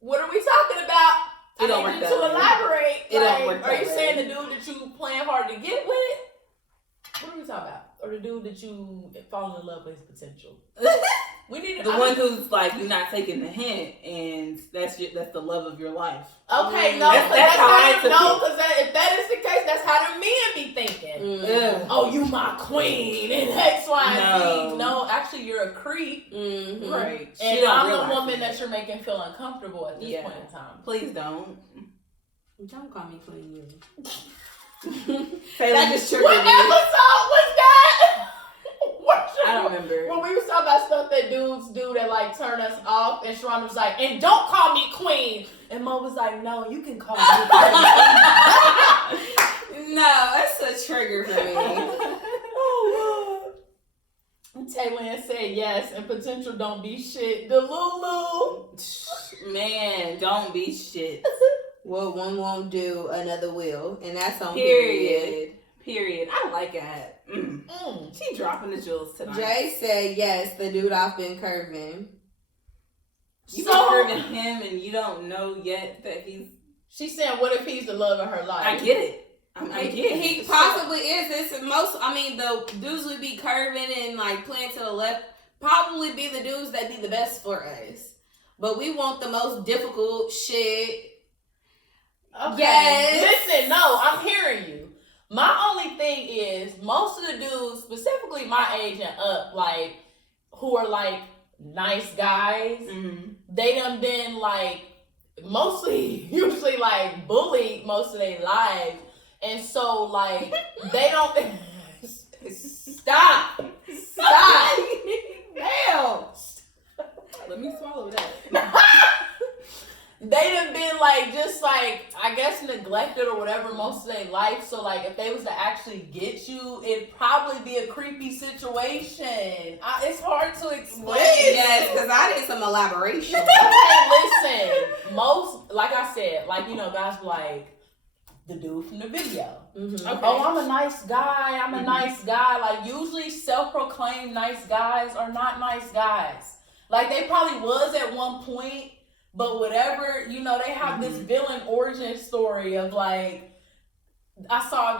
what are we talking about? It don't work that way. To elaborate. It don't work that way. Are you saying the dude that you playing hard to get with? What are we talking about? Or the dude that you fall in love with his potential? We need the one who's like, you're not taking the hint, and that's the love of your life. Okay, no, that's how I took it. Because if that is the case, that's how the men be thinking. Oh, you my queen and X, Y, and Z. No, actually, you're a creep. Right. And I'm the woman that you're making feel uncomfortable at this point in time. Please don't. Don't call me queen. That just triggered me. What episode was that? I don't remember. When we was talking about stuff that dudes do that like turn us off, and Sharonda was like, and don't call me queen. And Mo was like, no, you can call me queen. No, that's a trigger for me. Oh, Lord. Taylor said yes, and potential don't be shit. The Lulu. Man, don't be shit. What one won't do, another will. And that's on period. I like that. She dropping the jewels tonight. Jay said yes, the dude I've been curving. You've been curving him and you don't know yet that he's She's saying, what if he's the love of her life? I get it. I get it. He possibly is. It's most. I mean, the dudes would be curving and like playing to the left. Probably be the dudes that be the best for us. But we want the most difficult shit. Okay. Yes. Listen, no, I'm hearing you. My only thing is, most of the dudes, specifically my age and up, like, who are like nice guys, they done been like usually like bullied most of their lives. And so like they don't stop. Damn. Let me swallow that. They done been like just like I guess neglected or whatever most of their life. So like if they was to actually get you, it'd probably be a creepy situation. It's hard to explain. Yes, because I did some elaboration. Okay, listen. Most, like I said, like, you know, guys be like, the dude from the video. Mm-hmm. Okay. Oh, I'm a nice guy. I'm a nice guy. Like, usually self-proclaimed nice guys are not nice guys. Like, they probably was at one point, but whatever, you know, they have this villain origin story of like, I saw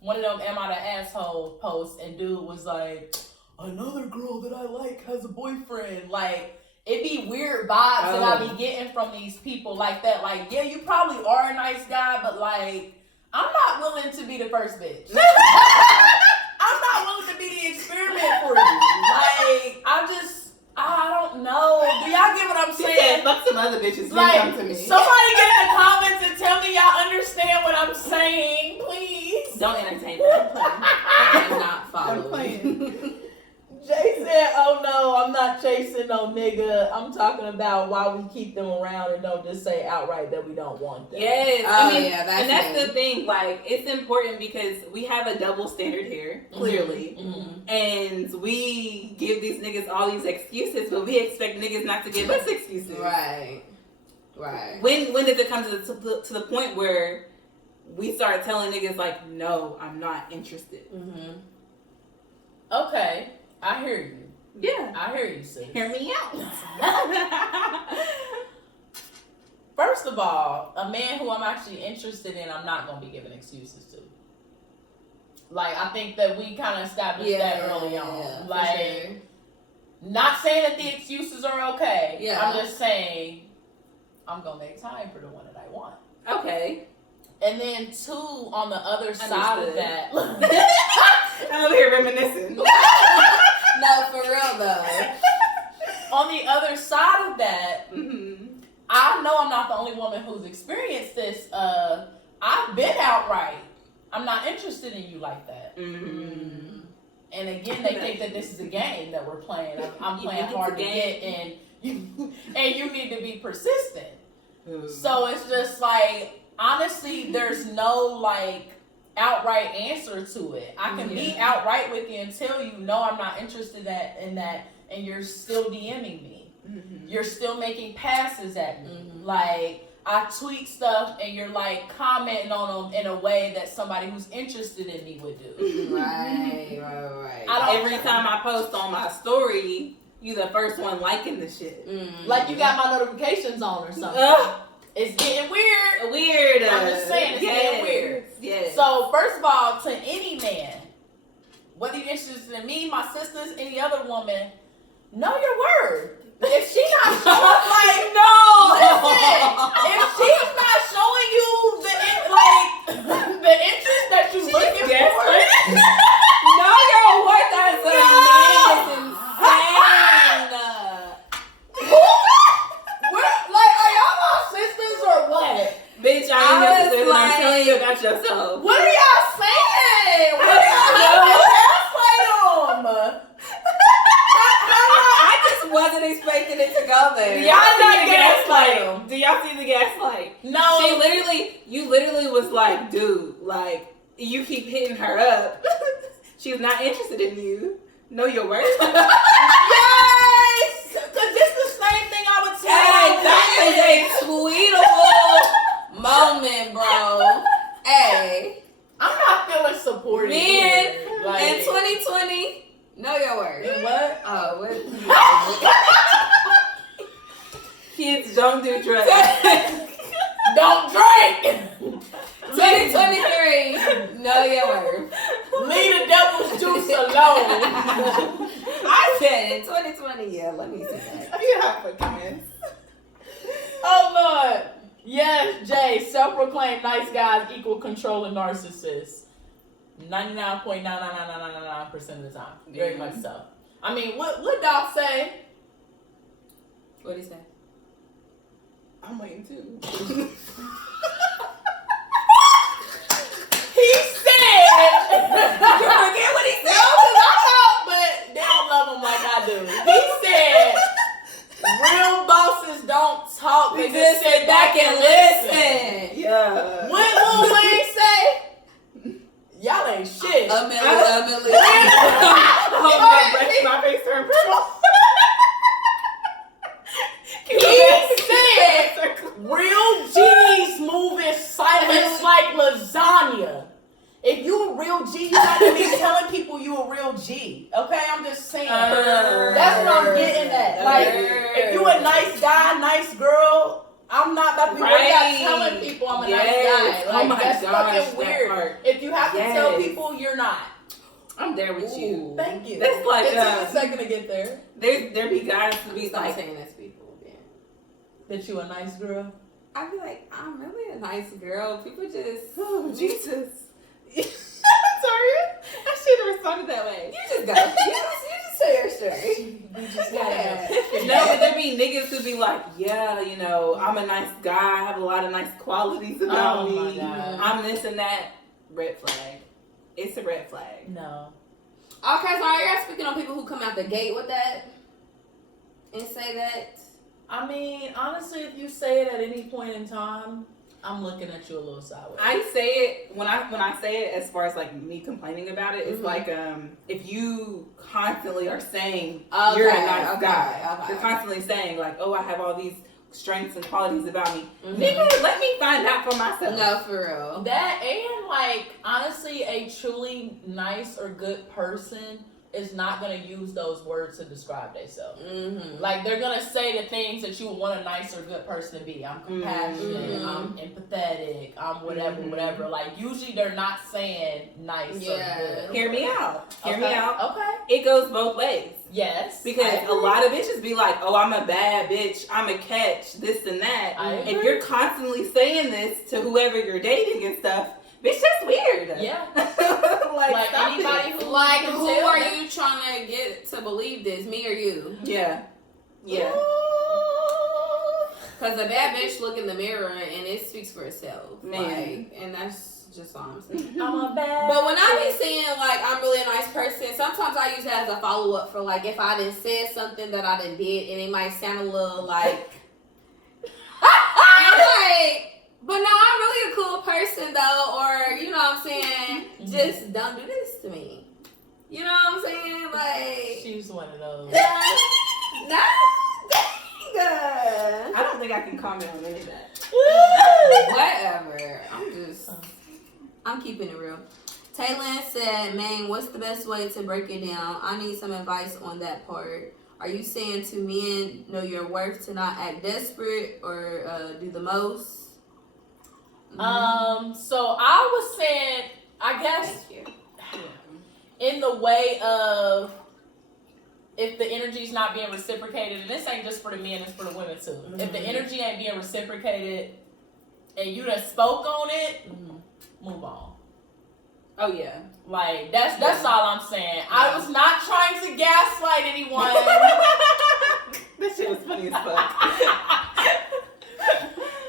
one of them Am I the Asshole posts, and dude was like, another girl that I like has a boyfriend. Like, it be weird vibes that I be getting from these people like that. Like, yeah, you probably are a nice guy, but like, I'm not willing to be the first bitch. I'm not willing to be the experiment for you. Like, I don't know. Do y'all get what I'm saying? Fuck some other bitches. Like, Come to me. somebody get in the comments and tell me y'all understand what I'm saying, please. Don't entertain me. I'm playing. I am not following. playing. Jay said, oh no, I'm not chasing no nigga. I'm talking about why we keep them around and don't just say outright that we don't want them. Yes. Oh, I mean, yeah, that's and that's me. the thing. Like, it's important because we have a double standard here, clearly. Mm-hmm. And we give these niggas all these excuses, but we expect niggas not to give us excuses. Right. When does it come to the point where we start telling niggas like, no, I'm not interested? Mm-hmm. Okay, I hear you. Yeah. I hear you, sis. Hear me out. First of all, a man who I'm actually interested in, I'm not going to be giving excuses to. Like, I think that we kind of established that early on. Yeah, like, sure. Not saying that the excuses are okay. Yeah. I'm just saying I'm going to make time for the one that I want. Okay. And then two, on the other side of that. I'm over here reminiscing. No, for real though. On the other side of that, Mm-hmm. I know I'm not the only woman who's experienced this. I've been outright. I'm not interested in you like that. Mm-hmm. And again, they think that this is a game that we're playing. I'm playing hard to get, and you need to be persistent. Mm-hmm. So it's just like, honestly, there's no like outright answer to it. I can be outright with you and tell you, no, I'm not interested in that, and you're still DMing me. Mm-hmm. You're still making passes at me. Mm-hmm. Like, I tweet stuff and you're like commenting on them in a way that somebody who's interested in me would do. Right. Every time I post on my story, you the first one liking the shit. Mm-hmm. Like you got my notifications on or something. It's getting weird. Weird. I'm just saying, it's getting weird. Yes. So, first of all, to any man, whether you're interested in me, my sisters, any other woman, know your word. If she not showing, like, listen, if she's not showing you the interest that you're looking for, know your worth as a man is insane. like, are y'all my sisters or what? Bitch, I ain't your sister, and I'm telling you about yourself. What are y'all saying? What are y'all gaslight them? I wasn't expecting it to go there. Do y'all see the gaslight? Do y'all see the gaslight? No. You literally was like, dude, like, you keep hitting her up. She's not interested in you. Know your worth. Yes! Because this is the same thing I would tell Hey, that is a tweetable moment, bro. Hey. I'm not feeling supported. Men here. Like, in 2020, know your worth. What? Oh, what? Kids don't do drugs. Don't drink. 2023, know your worth. Leave the devil's juice alone. I said it. 2020, yeah, let me see that. Yeah, forgiveness. Oh Lord. Yes, Jay, self-proclaimed nice guys equal controlling narcissists. 99.99999% of the time. Very much so. I mean, what Doc say? What'd he say? I'm waiting too. He said. You forget what he said? No, because I know, but they don't love him like I do. He said, real bosses don't talk, they just sit back and listen. Yeah. What Lil Wayne say? Y'all ain't shit. Emily. My face turned purple. He said, real G's move in silence like lasagna. If you a real G, you got to be telling people you a real G. Okay, I'm just saying. That's what I'm getting at. Like, if you a nice guy, nice girl, I'm not about to be worried about telling people I'm a nice guy. Like, Oh my that's gosh, fucking weird. part. If you have to tell people, you're not. I'm there with you. Ooh, thank you. That's like, it took a second to get there. There be guys to be Stop like, saying that to people. Yeah. That you a nice girl. I be like, I'm really a nice girl. People just, oh, Jesus. Sorry, I should have responded that way. you just go. You just tell your story. We just got Yeah. an epiphany. No, but there be niggas who be like, yeah, you know, I'm a nice guy. I have a lot of nice qualities about Oh my me. God. I'm this and that. Red flag. It's a red flag. No. Okay, so are you speaking on people who come out the gate with that and say that? I mean, honestly, if you say it at any point in time, I'm looking at you a little sideways. I say it when I say it as far as like me complaining about it. It's Mhm. like if you constantly are saying Okay, you're a nice okay, guy, okay. you're constantly saying like, oh, I have all these strengths and qualities about me. Mhm. Nigga, let me find out for myself. No, for real. That and like honestly, a truly nice or good person is not gonna use those words to describe themselves. Mm-hmm. Like they're gonna say the things that you would want a nice or good person to be. I'm compassionate. Mhm. I'm empathetic. I'm whatever, Mhm. whatever. Like usually they're not saying nice Yeah. or good. Hear me out. Hear me Okay. out. Okay. It goes both ways. Yes. Because I a agree. lot of bitches be like, oh, I'm a bad bitch, I'm a catch, this and that. I If agree. you're constantly saying this to whoever you're dating and stuff, bitch, that's weird. Yeah. like stop anybody it. who Like, can who tell are that- you trying to get to believe this? Me or you? Yeah. Yeah. Because a bad bitch look in the mirror and it speaks for itself. Man. Like, and that's just all I'm saying. I'm a bad. But when I be saying like I'm really a nice person, sometimes I use that as a follow up for like if I done said something that I done did and it might sound a little like, I'm like, but no, I'm really a cool person though, or you know what I'm saying? Mhm. Just don't do this to me. You know what I'm saying? Like, She's one of those. no, dang. I don't think I can comment on any of that. Whatever. I'm keeping it real. Taylor said, man, what's the best way to break it down? I need some advice on that part. Are you saying to men know your worth to not act desperate or do the most? So I was saying, I guess Thank you. in the way of if the energy's not being reciprocated, and this ain't just for the men, it's for the women too. If the energy ain't being reciprocated and you done spoke on it, move on. Oh yeah. Like that's all I'm saying. I was not trying to gaslight anyone. This shit was funny as fuck.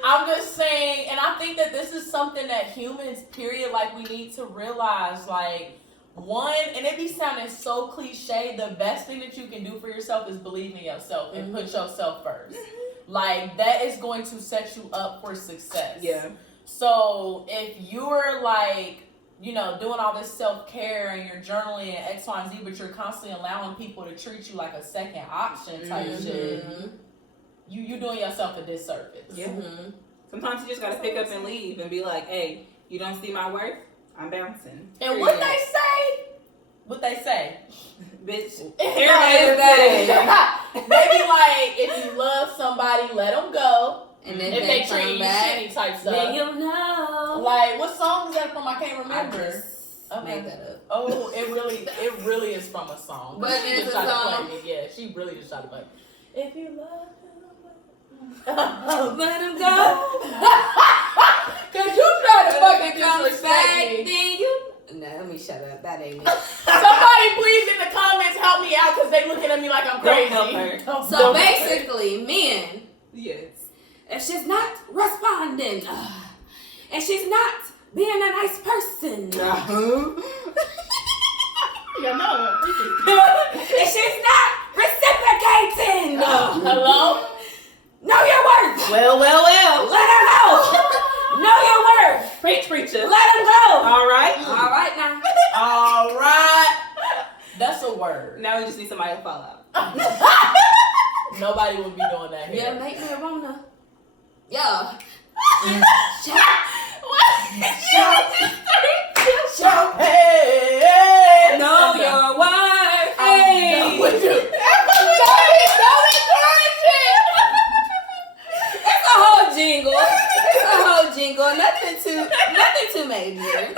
I'm just saying, and I think that this is something that humans, period, like we need to realize, like, one, and it be sounding so cliche, the best thing that you can do for yourself is believe in yourself and put yourself first. Like, that is going to set you up for success. Yeah. So, if you're like, you know, doing all this self-care and you're journaling and X, Y, and Z, but you're constantly allowing people to treat you like a second option type shit, you doing yourself a disservice. Yeah. Sometimes you just gotta pick up and leave and be like, hey, you don't see my worth? I'm bouncing. And what they say? What they say? Bitch. Everybody Everybody say. Maybe like if you love somebody, let them go. And if they treat you shitty type stuff. then you'll know. Like, what song is that from? I can't I remember. just made that up. Oh, it really is from a song. But she it's just a tried song. to play me. Yeah, she really just tried to play. If you love Let him go. Cause you try to fucking Comes disrespect back, me. then you. No, let me shut up. That ain't it. Somebody please in the comments help me out because they looking at me like I'm crazy. Don't help her. Don't So help her. basically, men, Yes. if she's not responding, and she's not being a nice person, You know, and she's not reciprocating, hello? know your worth. Well. Let her know. Know your worth. Preach, preacher. Let him go. All right. All right now. All right. That's a word. Now we just need somebody to follow up. Nobody would be doing that here. Yeah, make me a Rona. Yeah. Shout, hey, Know your worth. Hey. What you? It's a whole jingle. It's a whole jingle. Nothing too major.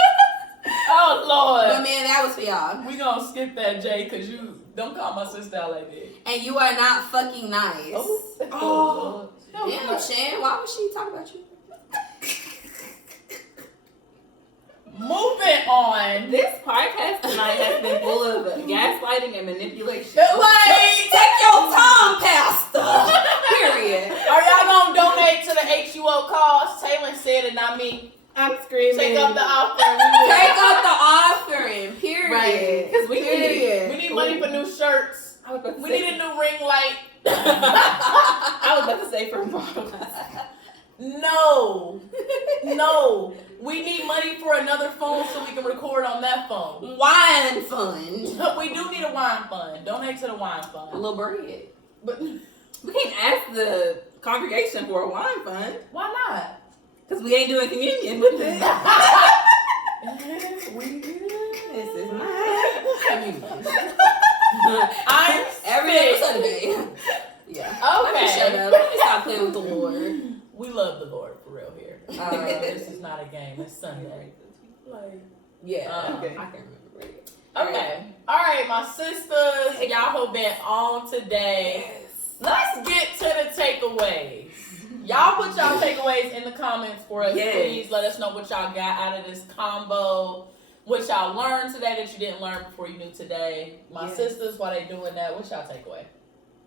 Oh But Lord. man, that was for y'all. We gonna skip that, Jay, cause you don't call my sister out like that. And you are not fucking nice. Oh. Damn, Shan, why would she talk about you? Moving on. This podcast tonight has been full of gaslighting and manipulation. Like, Take your time, Pastor. Period. are y'all gonna donate to the HUO cause? Taylor said it, not me. I'm screaming. Take up the offering. Take up the offering. Period. Right. Because we need it. We need money for new shirts. I was about to We say, need a new ring light. I was about to say for bottles. No. We need money for another phone so we can record on that phone. Wine fund. We do need a wine fund. Donate to the wine A fund. little bread. But We can't ask the congregation for a wine fund why not? because we ain't doing communion with it. This is my communion. I'm Every sick. Sunday. Yeah. Let me shut Okay. up. Let me stop playing with the Lord. We love the Lord for real here. This is not a game. It's Sunday. Like, Yeah. Okay. I can remember it. okay. All right, my sisters, y'all have been on today. Let's get to the takeaways. Y'all put y'all takeaways in the comments for us, Yes. please. Let us know what y'all got out of this combo. What y'all learned today that you didn't learn before you knew today. My Yes. sisters, while they doing that, what's y'all takeaway?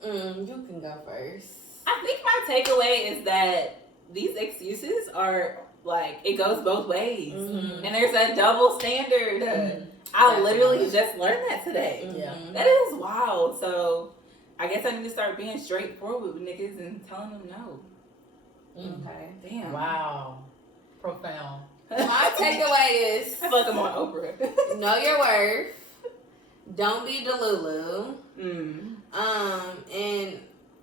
You can go first. I think my takeaway is that these excuses are like, it goes both ways. Mhm. And there's a double standard. I literally just learned that today. Yeah. That is wild. So I guess I need to start being straightforward with niggas and telling them no. Okay. Damn. Wow. Profound. My takeaway is I feel like I'm on Oprah. know your worth. Don't be delulu. Mm. And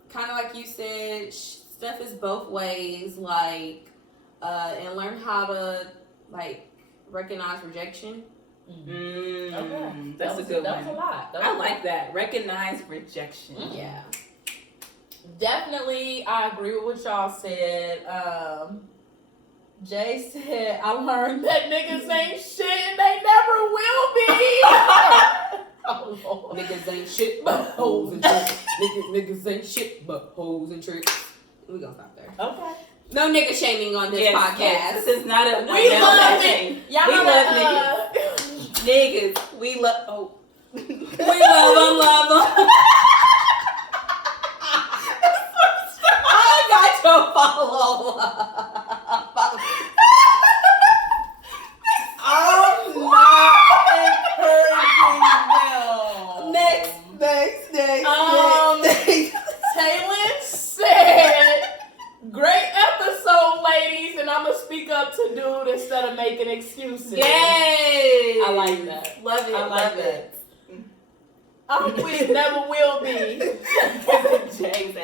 kind of like you said, stuff is both ways. Like, and learn how to like recognize rejection. Okay. That's that a good that one. was a lot. That I was a like lot. that. Recognize rejection. Yeah. Definitely, I agree with what y'all said. Jay said, I learned that niggas ain't shit and they never will be. Oh, Lord. Niggas ain't shit but hoes and tricks. Niggas ain't shit but hoes and tricks. We gonna stop there. Okay. No nigga shaming on this podcast. Yes, this is not a We male love bashing. it. Y'all We know love that, Niggas, we love. Oh, We love them. I got your follow. I'm not encouraging them. Next. Taylor said, great episode, ladies, and I'm going to speak up to dude instead of making excuses. yay! I like that. Love it. I like love that. it. We never will be.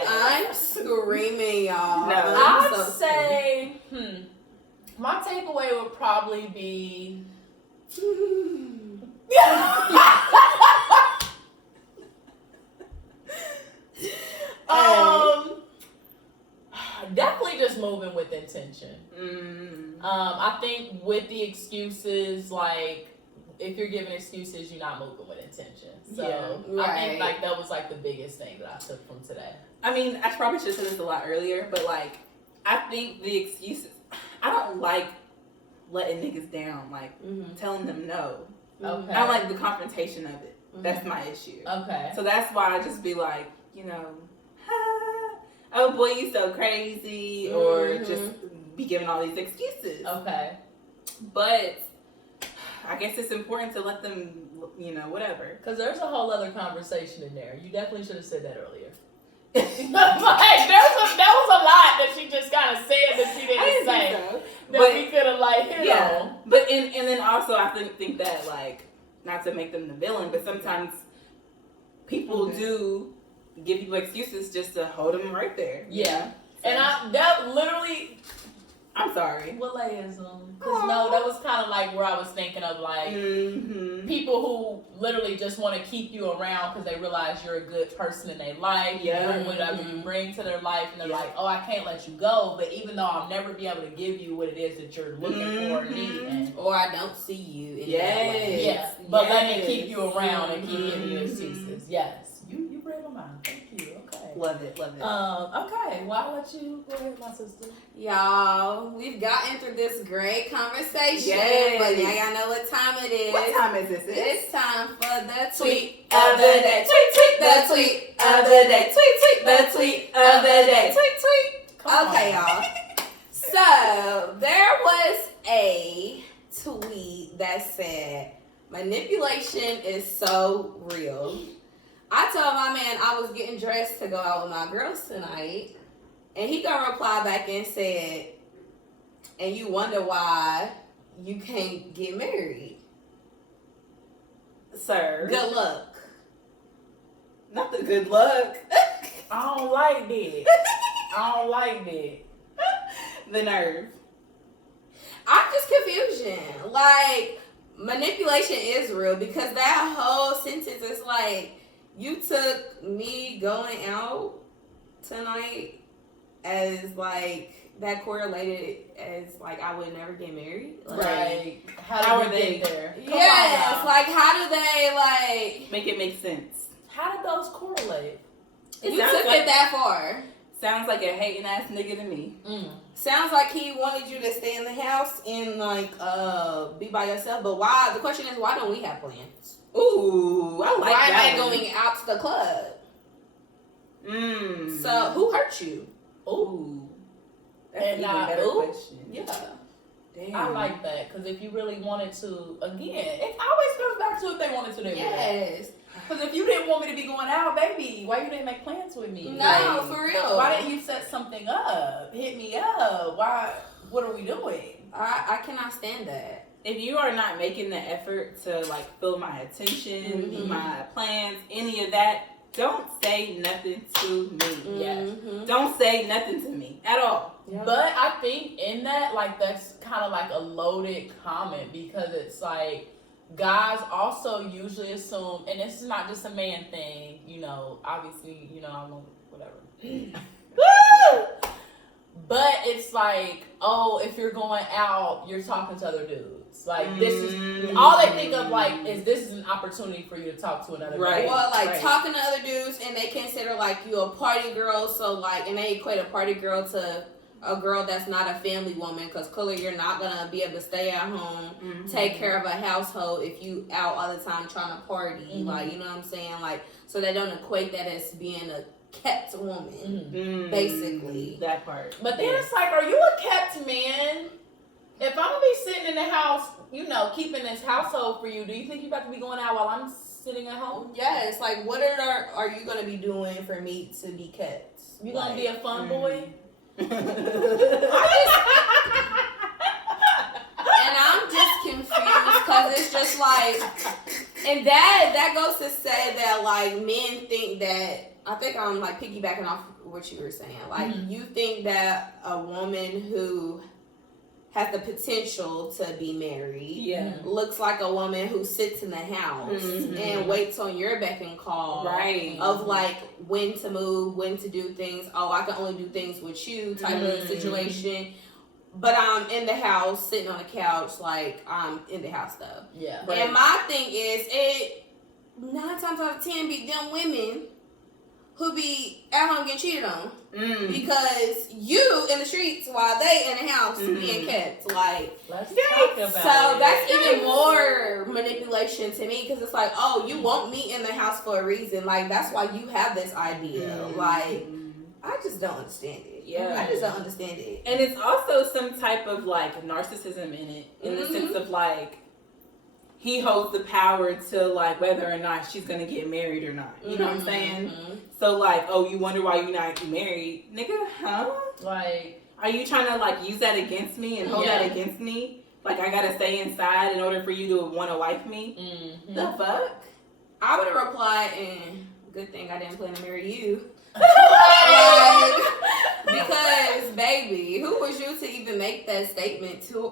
I'm screaming, y'all. No. I'm I'd so say, my takeaway would probably be, definitely just just moving with intention. I think with the excuses, like if you're giving excuses, you're not moving with intention. So I think like that was like the biggest thing that I took from today. I mean, I probably should have said this a lot earlier, but like I think the excuses. I don't like letting niggas down, like telling them no. Okay. I like the confrontation of it. That's my issue. Okay. So that's why I just be like, you know, oh boy, you so crazy, or just be giving all these excuses. Okay. But I guess it's important to let them, you know, whatever. Because there's a whole other conversation in there. You definitely should have said that earlier. Like, there was a lot that she just kind of said that she didn't say. So. That But we could have like hit on. But and then also I think that, like, not to make them the villain, but sometimes people do give you excuses just to hold them right there. Yeah. So. And that literally, I'm sorry. what layeism? Because no, that was kind of like where I was thinking of like people who literally just want to keep you around because they realize you're a good person in their life. Yeah. You bring whatever you bring to their life, and they're like, oh, I can't let you go. But even though I'll never be able to give you what it is that you're looking for or needing, or I don't see you in that way. yeah. But let me keep you around and keep giving you excuses. Yes, you read my mind. Thank you. Okay. Love it. Okay. Well, I'll let you go ahead, my sister. Y'all, we've gotten through this great conversation, Yes. but now y'all know what time it is. What time is this? It's time for the tweet of the day. Tweet the tweet of the day. Tweet the tweet of the day. Tweet. Come Okay, on. y'all. So there was a tweet that said, "Manipulation is so real." I told my man I was getting dressed to go out with my girls tonight, and he gonna reply back and said, "And you wonder why you can't get married? Sir. Good luck." Not the good luck. I don't like that. I don't like that. The nerve. I'm just confusion. Like, manipulation is real because that whole sentence is like, you took me going out tonight as like that correlated as like I would never get married. Like, Right. How How did are we they- get there? Come on yes, now. like how do they like Make it make sense. How did those correlate? It you sounds took like- it that far? Sounds like a hating ass nigga to me. Sounds like he wanted you to stay in the house and like be by yourself. But why? The question is, why don't we have plans? Ooh, I like why that am I one. going out to the club? So who hurt you? Ooh. That's an And even I- better ooh. question. Yeah. Damn. I like that because if you really wanted to, again, it always goes back to if they wanted to. They would. Yes. Because if you didn't want me to be going out, baby, why you didn't make plans with me? No, Like, for real. why didn't you set something up? Hit me up. Why? What are we doing? I cannot stand that. If you are not making the effort to like feel my attention, Mhm. my plans, any of that, don't say nothing to me. Yes. Mm-hmm. Don't say nothing to me at all. Yep. But I think in that, like, that's kind of like a loaded comment because it's like guys also usually assume, and this is not just a man thing, you know, obviously, you know, I won't, whatever. Woo! But it's like, oh, if you're going out, you're talking to other dudes. Like, this is, all they think of, like, is this is an opportunity for you to talk to another Right. guy. Well, like Right. talking to other dudes, and they consider like you a party girl. So like, and they equate a party girl to a girl that's not a family woman, because clearly you're not gonna be able to stay at home, take care of a household if you out all the time trying to party. Mhm. Like, you know what I'm saying? Like, so they don't equate that as being a kept woman. Mhm. Basically. That part. But then it's like, are you a kept man? If I'm gonna be sitting in the house, you know, keeping this household for you, do you think you about to be going out while I'm sitting at home? Yes, like what are you gonna be doing for me to be kept? You gonna Like, be a fun boy? and I'm just confused because it's just like, and that goes to say that like men think that, I think I'm like piggybacking off what you were saying. Like, Mhm. you think that a woman who has the potential to be married. Yeah. Looks like a woman who sits in the house and waits on your beck and call. Right. Of like when to move, when to do things. Oh, I can only do things with you type of situation. But I'm in the house, sitting on the couch, like I'm in the house though. Yeah. Right. And my thing is, it 9 times out of 10 be them women who be at home getting cheated on because you in the streets while they in the house being kept. Like, let's talk about so it. that's even more manipulation to me because it's like, oh, you want me in the house for a reason. Like, that's why you have this idea. Like, I just don't understand it. Yeah. I just don't understand it. And it's also some type of like narcissism in it, in the sense of like he holds the power to like whether or not she's gonna get married or not. You know what I'm saying? So like, oh, you wonder why you're not married, nigga? Huh? Like, are you trying to like use that against me and hold that against me? Like I gotta stay inside in order for you to want to like me? The fuck? I would have replied, and good thing I didn't plan to marry you. Because baby, who was you to even make that statement to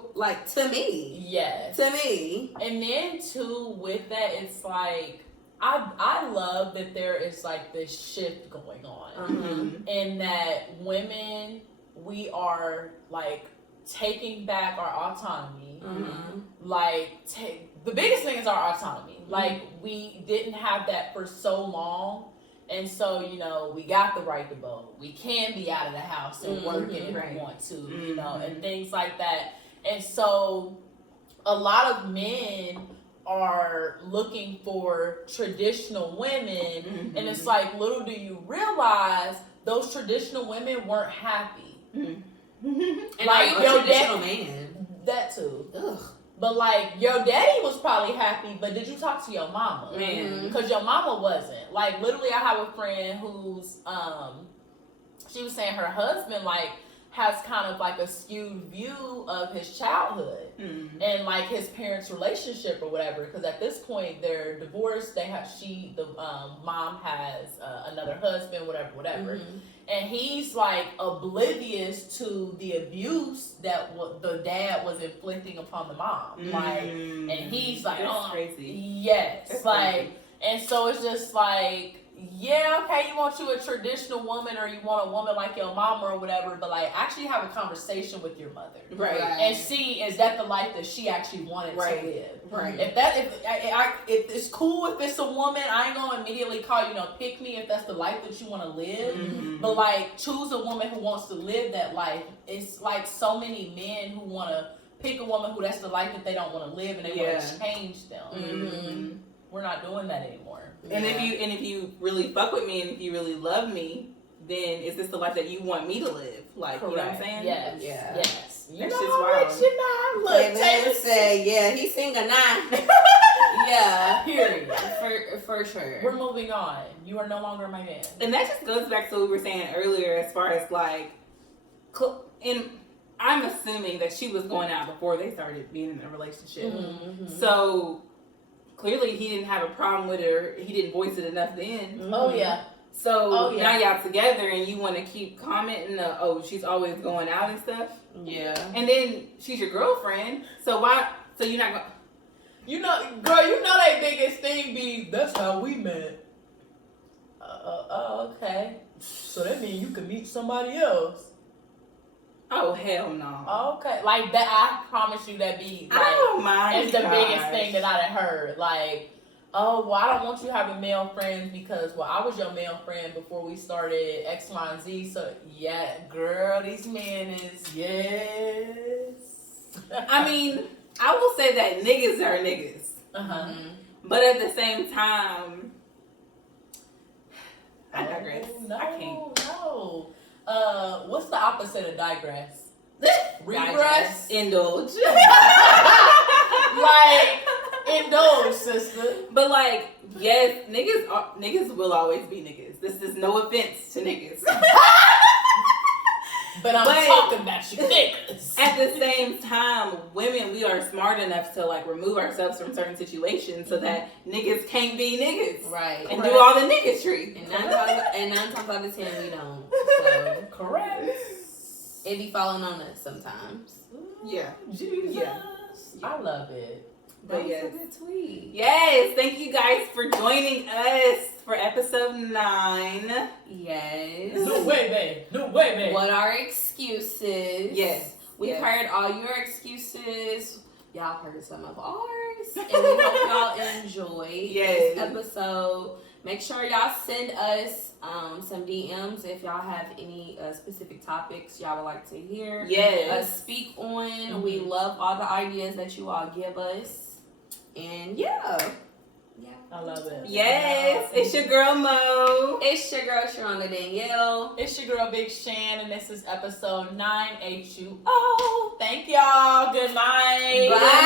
me? yes. To me. And then too, with that, it's like I love that there is like this shift going on, and that women, we are like taking back our autonomy. Like the biggest thing is our autonomy. Like we didn't have that for so long. And so, you know, we got the right to vote. We can be out of the house and working if we want to, you know, and things like that. And so a lot of men are looking for traditional women. And it's like, little do you realize those traditional women weren't happy. And like, are you a traditional man? That too. Ugh. But like your daddy was probably happy, but did you talk to your mama? Man. Because your mama wasn't. Like literally, I have a friend who's she was saying her husband like has kind of like a skewed view of his childhood and like his parents' relationship or whatever. Because at this point they're divorced. The mom has another husband, whatever. And he's like oblivious to the abuse that the dad was inflicting upon the mom. Like, and he's like, that's crazy. Yes. That's like, crazy. and so it's just like, yeah, okay, you want you a traditional woman or you want a woman like your mama or whatever, but like actually have a conversation with your mother. Right. And see, is that the life that she actually wanted to live? Right. If it's cool if it's a woman, I ain't gonna immediately call you know pick me if that's the life that you want to live. But like choose a woman who wants to live that life. It's like so many men who want to pick a woman who that's the life that they don't want to live and they want to change them. We're not doing that anymore. And if you really fuck with me and if you really love me, then is this the life that you want me to live? Like, correct. You know what I'm saying? Yes. Yeah. Yes. You That know shit's how wild. much you know. Look, Taylor said, yeah, he's single now. Yeah. Period. For sure. We're moving on. You are no longer my man. And that just goes back to what we were saying earlier as far as like, and I'm assuming that she was going out before they started being in a relationship. So clearly he didn't have a problem with her. He didn't voice it enough then. Oh yeah. So now y'all together and you want to keep commenting, oh, she's always going out and stuff. Yeah. And then she's your girlfriend. So why? So you're not going. You know, girl, you know that biggest thing be, that's how we met. Okay. So that means you can meet somebody else. Oh, hell no. Okay. Like that, I promise you that be like, I don't mind. it's the biggest thing that I've heard. Like, oh, well, I don't want you having male friends because, well, I was your male friend before we started X, Y, and Z. So, yeah, girl, these men is, yes. I mean, I will say that niggas are niggas. But at the same time, I digress. No, I can't. No. What's the opposite of digress? Regress? Digest. Indulge. Like, indulge, sister. But like, yes, niggas will always be niggas. This is no offense to niggas. But I'm talking about you niggas. At the same time, women, we are smart enough to like remove ourselves from certain situations so that niggas can't be niggas. Right. And do all the niggatry. And 9 times out of 10 we don't. So Correct. it be falling on us sometimes. Yeah. Jesus. Yeah. I love it. That But was yes. a good tweet. Yes, thank you guys for joining us for episode 9. Yes. No way, babe. No way, babe. What are excuses? Yes. We've Yes. heard all your excuses. Y'all heard some of ours. And we hope y'all enjoyed Yes. this episode. Make sure y'all send us some DMs if y'all have any specific topics y'all would like to hear. Yes. Speak on. Mm-hmm. We love all the ideas that you all give us. And yeah. I love it. Yes. It's your girl Mo. It's your girl Sharonda Danielle. It's your girl Big Shan, and this is episode 9HUO. Thank y'all. Good night. Bye.